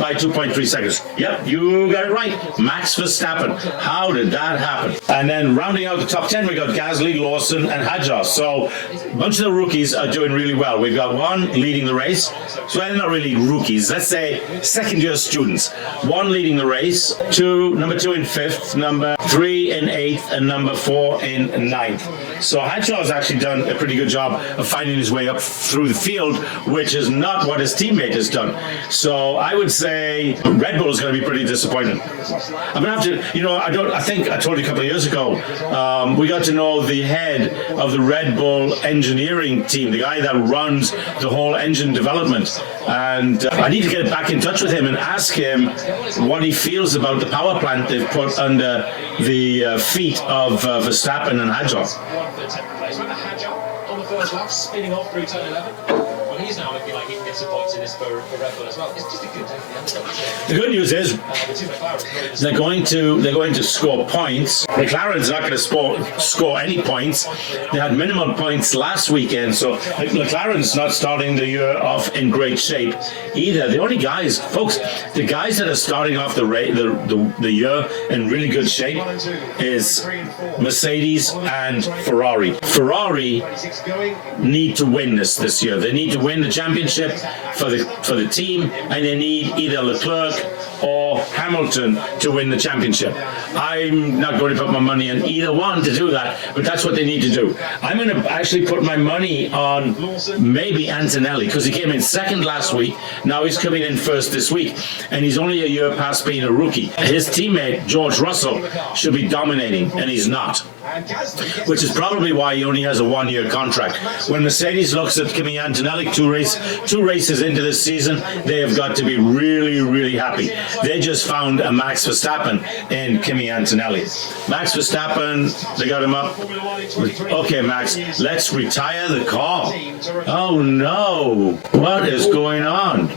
by 2.3 seconds? Yep, you got it right. Max Verstappen. How did that happen? And then rounding out the top 10, we got Gasly, Lawson, and Hadjar. So a bunch of the rookies are doing really well. We've got one leading the race. So they're not really rookies. Let's say second-year students. One leading the race, number 2 in 5th, number 3 in 8th, and number 4 in 9th. So Hadjar has actually done a pretty good job of finding his way up through the field, which is not what his teammate has done. So I would say Red Bull is going to be pretty disappointed. I'm going to have to, I think I told you a couple of years ago, we got to know the head of the Red Bull engineering team, the guy that runs the whole engine development. And I need to get back in touch with him and ask him what he feels about the power plant they've put under the feet of Verstappen and Hadjar. On the first lap, spinning off through turn 11. Well, he's now looking like he can get some points in this for Red Bull as well. It's just a good day for the The good news is they're going to score points. McLaren's not going to score any points. They had minimal points last weekend, so McLaren's not starting the year off in great shape either. The only guys, folks, the guys that are starting off the year in really good shape is Mercedes and Ferrari. Ferrari need to win this year. They need to win the championship for the team, and they need either Leclerc or Hamilton to win the championship. I'm not going to put my money on either one to do that, but that's what they need to do. I'm going to actually put my money on maybe Antonelli, because he came in second last week. Now he's coming in first this week, and he's only a year past being a rookie. His teammate, George Russell, should be dominating, and he's not. Which is probably why he only has a 1-year contract. When Mercedes looks at Kimi Antonelli, two races into this season, they have got to be really, really happy. They just found a Max Verstappen in Kimi Antonelli. Max Verstappen, they got him up. Okay, Max, let's retire the car. Oh no, what is going on?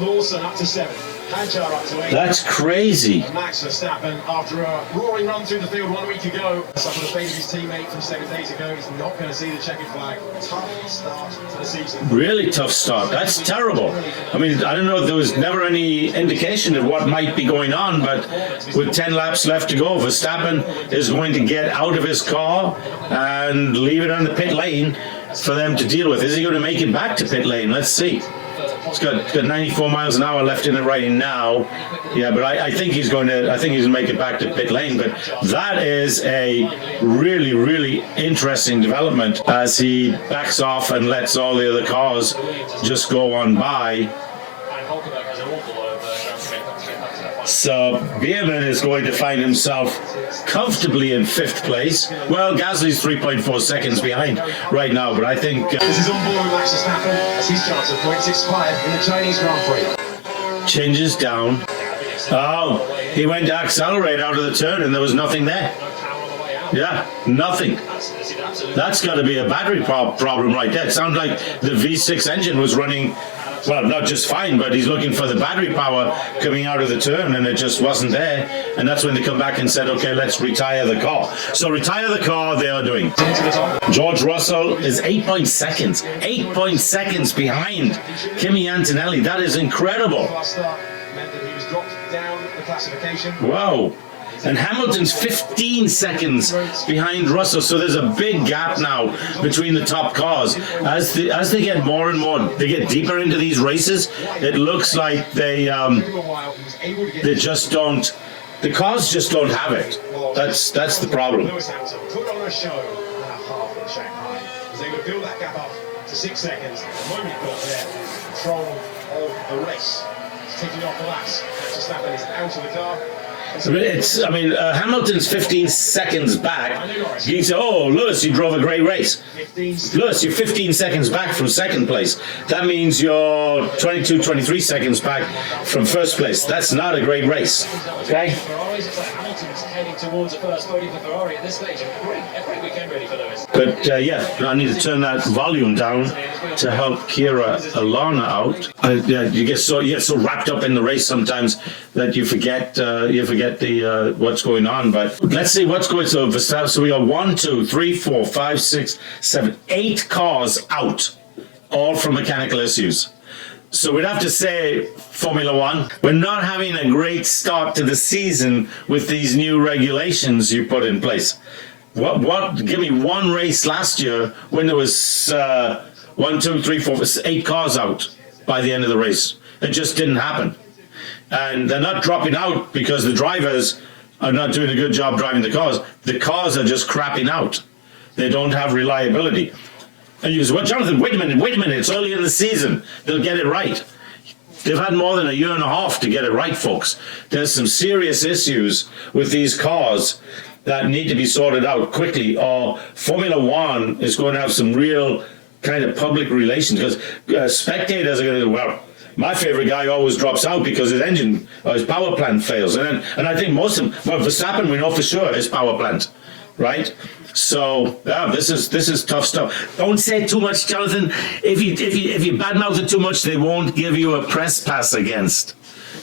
That's crazy. Max Verstappen, after a roaring run through the field 1 week ago, suffered a fate of his teammate from 7 days ago. He's not going to see the checkered flag. Tough start to the season. Really tough start. That's terrible. I mean, I don't know, there was never any indication of what might be going on, but with 10 laps left to go, Verstappen is going to get out of his car and leave it on the pit lane for them to deal with. Is he going to make it back to pit lane? Let's see. It's got 94 miles an hour left in it right now. Yeah, but I think he's going to make it back to pit lane. But that is a really, really interesting development as he backs off and lets all the other cars just go on by. So Beerman is going to find himself comfortably in 5th place. Well, Gasly's 3.4 seconds behind right now, but I think... This is on board with Max Verstappen as his chance of points expired in the Chinese Grand Prix. Changes down. Oh, he went to accelerate out of the turn and there was nothing there. Yeah, nothing. That's got to be a battery problem right there. It sounds like the V6 engine was running well, not just fine, but he's looking for the battery power coming out of the turn, and it just wasn't there. And that's when they come back and said, okay, let's retire the car. So retire the car, they are doing. George Russell is 8 seconds behind Kimi Antonelli. That is incredible. Wow. And Hamilton's 15 seconds behind Russell, so there's a big gap now between the top cars. As they get more and more, they get deeper into these races, it looks like they just don't, the cars just don't have it. That's the problem. Lewis Hamilton put on a show and a half in Shanghai. They would build that gap up to 6 seconds. The moment he got there, control of the race. It's taking off the laps. Max Verstappen is out of the car. Hamilton's 15 seconds back. You say, oh, Lewis, you drove a great race. Lewis, you're 15 seconds back from second place. That means you're 22, 23 seconds back from first place. That's not a great race. Okay? Hamilton's heading towards a first podium for Ferrari at this stage. A great weekend really for Lewis. But I need to turn that volume down to help Kira Alana out. You get so wrapped up in the race sometimes that you forget the what's going on. But let's see what's going on. So we got 1, 2, 3, 4, 5, 6, 7, 8 cars out, all from mechanical issues. So we'd have to say, Formula One, we're not having a great start to the season with these new regulations you put in place. Give me one race last year when there was 1, 2, 3, 4, 8 cars out by the end of the race. It just didn't happen. And they're not dropping out because the drivers are not doing a good job driving the cars. The cars are just crapping out. They don't have reliability. And you say, well, Jonathan, wait a minute, it's early in the season. They'll get it right. They've had more than a year and a half to get it right, folks. There's some serious issues with these cars that need to be sorted out quickly, or Formula One is going to have some real kind of public relations, because spectators are going to, well, my favorite guy always drops out because his engine or his power plant fails. And I think most of them, well, Verstappen, we know for sure his power plant, right? So this is tough stuff. Don't say too much, Jonathan. If you badmouth it too much, they won't give you a press pass against.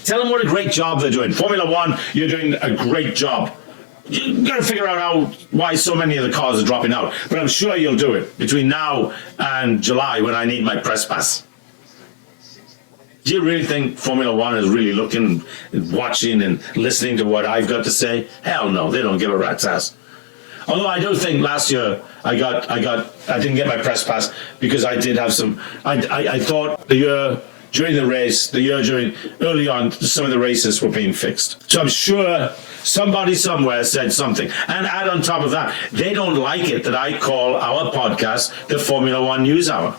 Tell them what a great job they're doing. Formula One, you're doing a great job. You got to figure out why so many of the cars are dropping out. But I'm sure you'll do it between now and July when I need my press pass. Do you really think Formula One is really looking, watching and listening to what I've got to say? Hell no, they don't give a rat's ass. Although I do think last year I didn't get my press pass because I did have some, I thought the year during the race, early on, some of the races were being fixed. So I'm sure somebody somewhere said something. And add on top of that, they don't like it that I call our podcast the Formula One News Hour,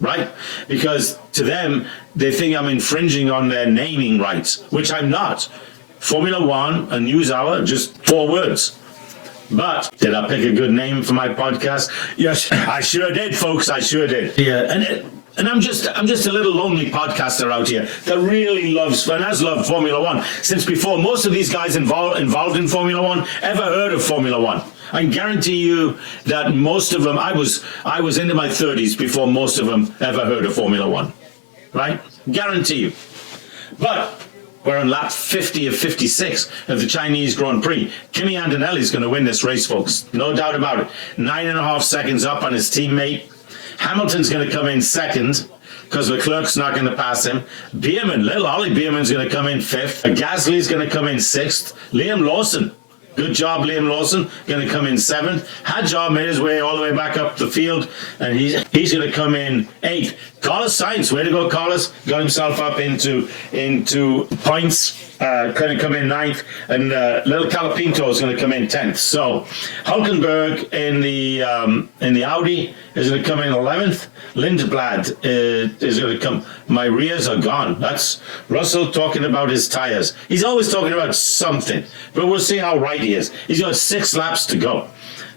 right? Because to them, they think I'm infringing on their naming rights, which I'm not. Formula One, a news hour, just 4 words. But did I pick a good name for my podcast? Yes, I sure did, folks. I sure did. Yeah, and I'm just a little lonely podcaster out here that really loves and has loved Formula One since before most of these guys involved in Formula One ever heard of Formula One. I can guarantee you that most of them, I was into my 30s before most of them ever heard of Formula One, right? Guarantee you. But we're on lap 50 of 56 of the Chinese Grand Prix. Kimi Antonelli is going to win this race, folks. No doubt about it. 9.5 seconds up on his teammate. Hamilton's going to come in second because Leclerc's not going to pass him. Bierman, little Ollie Bierman's going to come in 5th. Gasly's going to come in 6th. Liam Lawson. Good job, Liam Lawson. Going to come in 7th. Hadjar made his way all the way back up the field, and he's going to come in 8th. Carlos Sainz, way to go, Carlos. Got himself up into points. Going to come in 9th, and little Calapinto is going to come in 10th. So Hulkenberg in the Audi is going to come in 11th. Lindblad is going to come. My rears are gone. That's Russell talking about his tires. He's always talking about something, but we'll see how right he is. He's got 6 laps to go.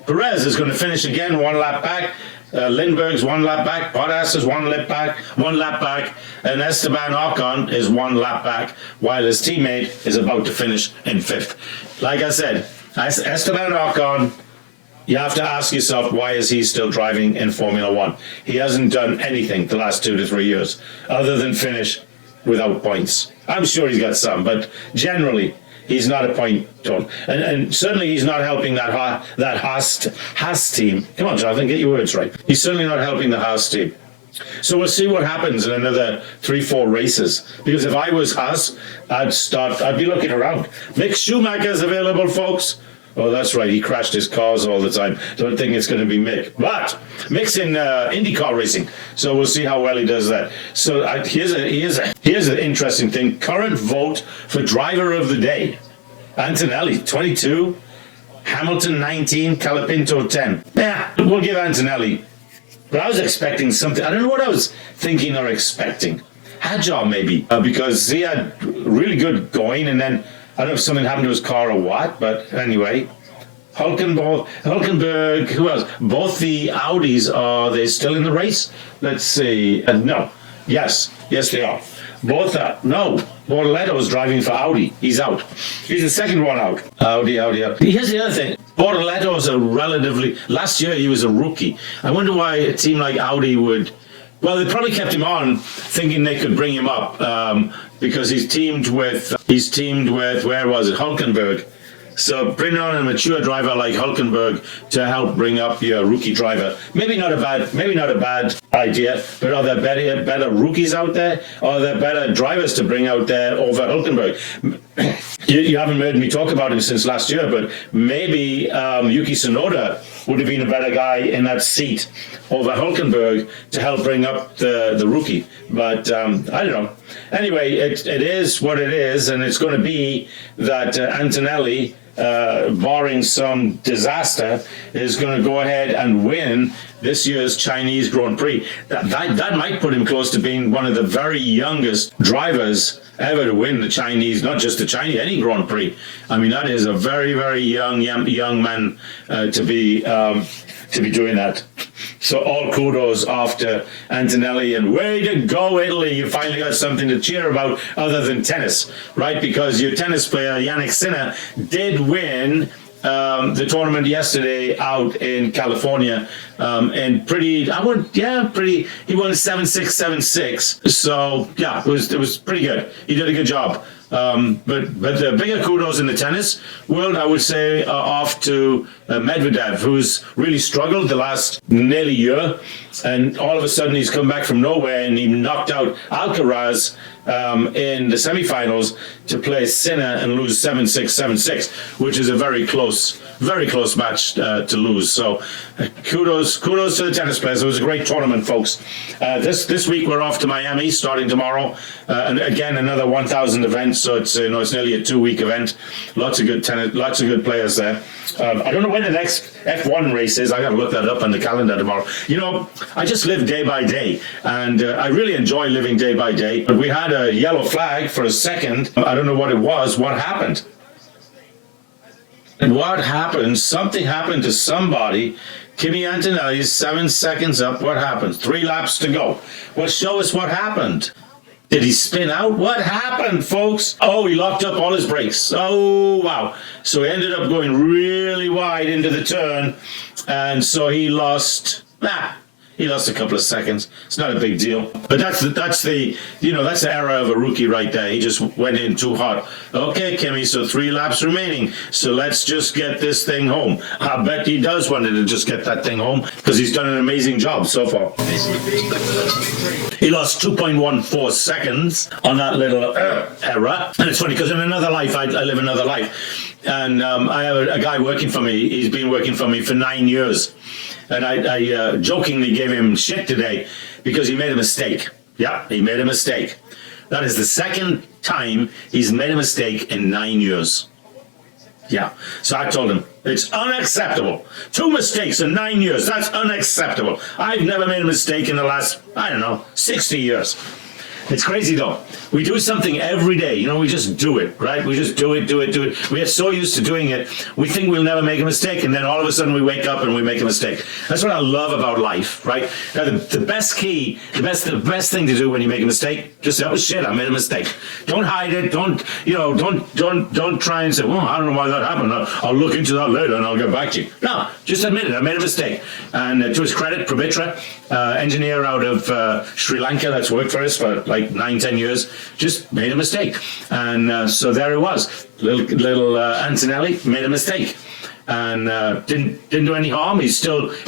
Perez is going to finish again 1 lap back. Lindbergh's 1 lap back, Bottas is 1 lap back, and Esteban Ocon is 1 lap back, while his teammate is about to finish in 5th. Like I said, Esteban Ocon you have to ask yourself, why is he still driving in Formula One? He hasn't done anything the last 2 to 3 years other than finish without points. I'm sure he's got some, but generally he's not a point don. And certainly he's not helping that Haas team. Come on, Jonathan, get your words right. He's certainly not helping the Haas team. So we'll see what happens in another 3-4 races. Because if I was Haas, I'd be looking around. Mick Schumacher's available, folks. Oh, that's right. He crashed his cars all the time. Don't think it's going to be Mick. But Mick's in IndyCar racing, so we'll see how well he does that. So here's an interesting thing. Current vote for driver of the day: Antonelli, 22, Hamilton, 19, Colapinto, 10. Yeah, we'll give Antonelli. But I was expecting something. I don't know what I was thinking or expecting. Hadjar, maybe, because he had really good going, and then I don't know if something happened to his car or what, but anyway. Hulkenberg, who else? Both the Audis, are they still in the race? Let's see. No. Yes, they are. Both are. No. Bortoletto's driving for Audi. He's out. He's the second one out. Audi. Here's the other thing. Bortoletto's a relatively... Last year he was a rookie. I wonder why a team like Audi would... Well, they probably kept him on, thinking they could bring him up, because he's teamed with, where was it, Hulkenberg. So bring on a mature driver like Hulkenberg to help bring up your rookie driver. Maybe not a bad idea, but are there better rookies out there? Or are there better drivers to bring out there over Hulkenberg? You haven't heard me talk about him since last year, but maybe Yuki Tsunoda would have been a better guy in that seat over Hulkenberg to help bring up the rookie. But I don't know. Anyway, it is what it is, and it's going to be that Antonelli, barring some disaster, is going to go ahead and win this year's Chinese Grand Prix. That might put him close to being one of the very youngest drivers ever to win the Chinese, not just the Chinese, any Grand Prix. I mean, that is a very, very young man to be doing that. So all kudos after Antonelli, and way to go, Italy. You finally got something to cheer about other than tennis, right? Because your tennis player, Yannick Sinner, did win the tournament yesterday out in California, and he won 7-6, 7-6. So yeah, it was pretty good. He did a good job. But the bigger kudos in the tennis world, I would say, are off to Medvedev, who's really struggled the last nearly year, and all of a sudden he's come back from nowhere and he knocked out Alcaraz in the semifinals to play Sinner and lose 7-6, 7-6, which is a very close match to lose. So kudos to the tennis players. It was a great tournament, folks. This week we're off to Miami starting tomorrow, and again another 1,000 events. So it's nearly a 2-week event. Lots of good tennis, lots of good players there. I don't know when the next F1 race is. I got to look that up on the calendar tomorrow. I just live day by day, and I really enjoy living day by day. But we had a yellow flag for a second. I don't know what it was. What happened? What happened? Something happened to somebody. Kimi Antonelli's 7 seconds up. What happened? 3 laps to go. Well, show us what happened. Did he spin out? What happened, folks? Oh, he locked up all his brakes. Oh, wow. So he ended up going really wide into the turn, and so he lost a couple of seconds. It's not a big deal. But that's the error of a rookie right there. He just went in too hot. Okay, Kimmy, so 3 laps remaining. So let's just get this thing home. I bet he does want to just get that thing home, because he's done an amazing job so far. He lost 2.14 seconds on that little error. And it's funny, because in another life, I live another life. And I have a guy working for me. He's been working for me for 9 years. And I jokingly gave him shit today because he made a mistake. Yeah, he made a mistake. That is the second time he's made a mistake in 9 years. Yeah. So I told him, it's unacceptable. 2 mistakes in 9 years. That's unacceptable. I've never made a mistake in the last, 60 years. It's crazy though. We do something every day, you know, we just do it, right? We just do it. We are so used to doing it, we think we'll never make a mistake, and then all of a sudden we wake up and we make a mistake. That's what I love about life, right? Now, the best key, the best thing to do when you make a mistake, just say, oh shit, I made a mistake. Don't hide it. Don't try and say, well, I don't know why that happened. I'll look into that later and I'll get back to you. No, just admit it. I made a mistake. And to his credit, Pavitra, engineer out of Sri Lanka that's worked for us for like 9-10 years, just made a mistake. And so there it was. Little Antonelli made a mistake. And didn't do any harm. He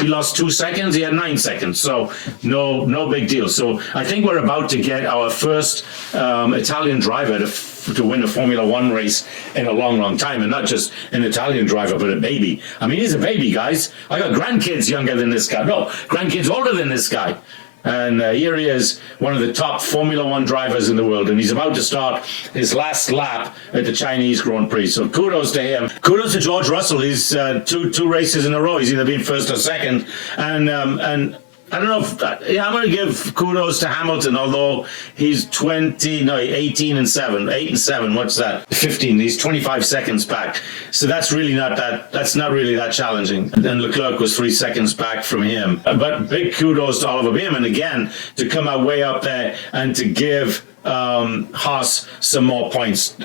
lost 2 seconds. He had 9 seconds, so no big deal. So I think we're about to get our first Italian driver to win a Formula One race in a long time, and not just an Italian driver, but a baby. I mean, he's a baby, guys. I got grandkids younger than this guy. No, grandkids older than this guy. And here he is, one of the top Formula One drivers in the world, and he's about to start his last lap at the Chinese Grand Prix. So kudos to him. Kudos to George Russell. He's two races in a row. He's either been first or second. And I don't know if I'm going to give kudos to Hamilton, although he's 18 and 7. What's that? 15. He's 25 seconds back. So that's really that's not really that challenging. And Leclerc was 3 seconds back from him. But big kudos to Oliver Bearman again to come out way up there and to give Haas some more points.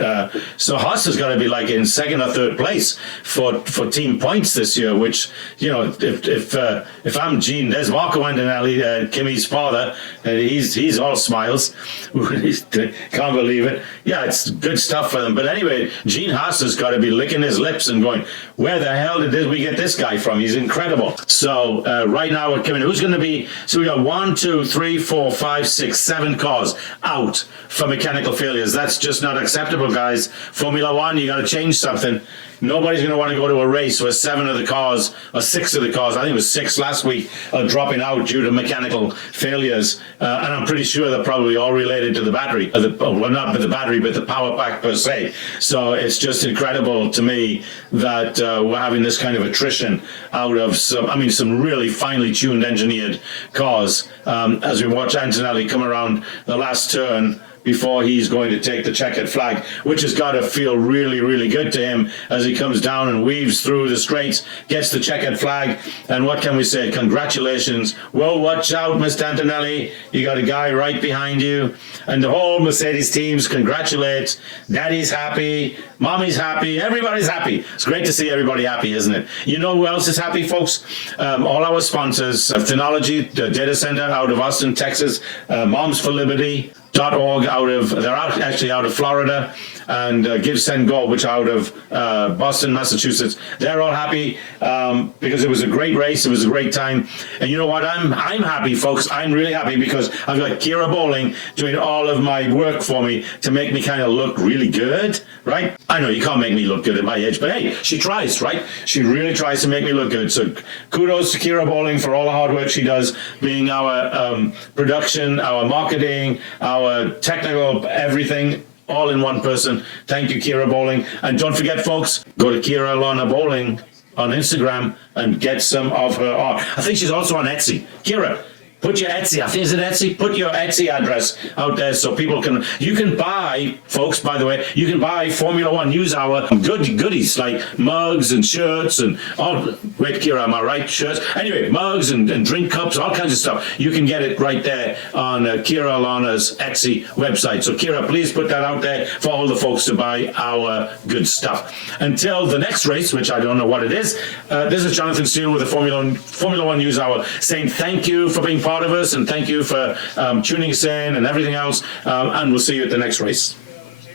So Haas has got to be like in second or third place for team points this year, which, you know, if I'm Gene, there's Marco Antonelli, Kimi's father, and he's all smiles. Can't believe it. Yeah, it's good stuff for them. But anyway, Gene Haas has got to be licking his lips and going, where the hell did we get this guy from? He's incredible. So right now we're coming. Who's going to be? So we got 1, 2, 3, 4, 5, 6, 7 cars out for mechanical failures. That's just not acceptable, guys. Formula One, you got to change something. Nobody's going to want to go to a race where 7 of the cars, or 6 of the cars, I think it was 6 last week, are dropping out due to mechanical failures. And I'm pretty sure they're probably all related to the battery. Well, not the battery, but the power pack per se. So it's just incredible to me that we're having this kind of attrition out of some really finely tuned engineered cars. As we watch Antonelli come around the last turn before he's going to take the checkered flag, which has got to feel really, really good to him as he comes down and weaves through the straights, gets the checkered flag, and what can we say? Congratulations. Well, watch out, Mr. Antonelli. You got a guy right behind you. And the whole Mercedes teams congratulate. Daddy's happy. Mommy's happy. Everybody's happy. It's great to see everybody happy, isn't it? You know who else is happy, folks? All our sponsors, Thenology, the data center out of Austin, Texas, Moms for Liberty, .org they're actually out of Florida, and Give Send Go, which are out of Boston, Massachusetts. They're all happy because it was a great race. It was a great time. And you know what? I'm happy, folks. I'm really happy because I've got Kira Bowling doing all of my work for me to make me kind of look really good, right? I know you can't make me look good at my age, but hey, she tries, right? She really tries to make me look good. So kudos to Kira Bowling for all the hard work she does, being our production, our marketing, our technical, everything, all in one person. Thank you, Kira Bowling. And don't forget, folks, go to Kira Lana Bowling on Instagram and get some of her art. I think she's also on Etsy. Kira, put your Etsy, I think, is it Etsy? Put your Etsy address out there so people you can buy, folks, by the way, you can buy Formula One News Hour goodies like mugs and shirts and all. Wait, Kira, am I right? Shirts? Anyway, mugs and drink cups, all kinds of stuff. You can get it right there on Kira Lana's Etsy website. So, Kira, please put that out there for all the folks to buy our good stuff. Until the next race, which I don't know what it is, this is Jonathan Steele with the Formula One News Hour saying thank you for being part of us, and thank you for tuning us in and everything else, and we'll see you at the next race.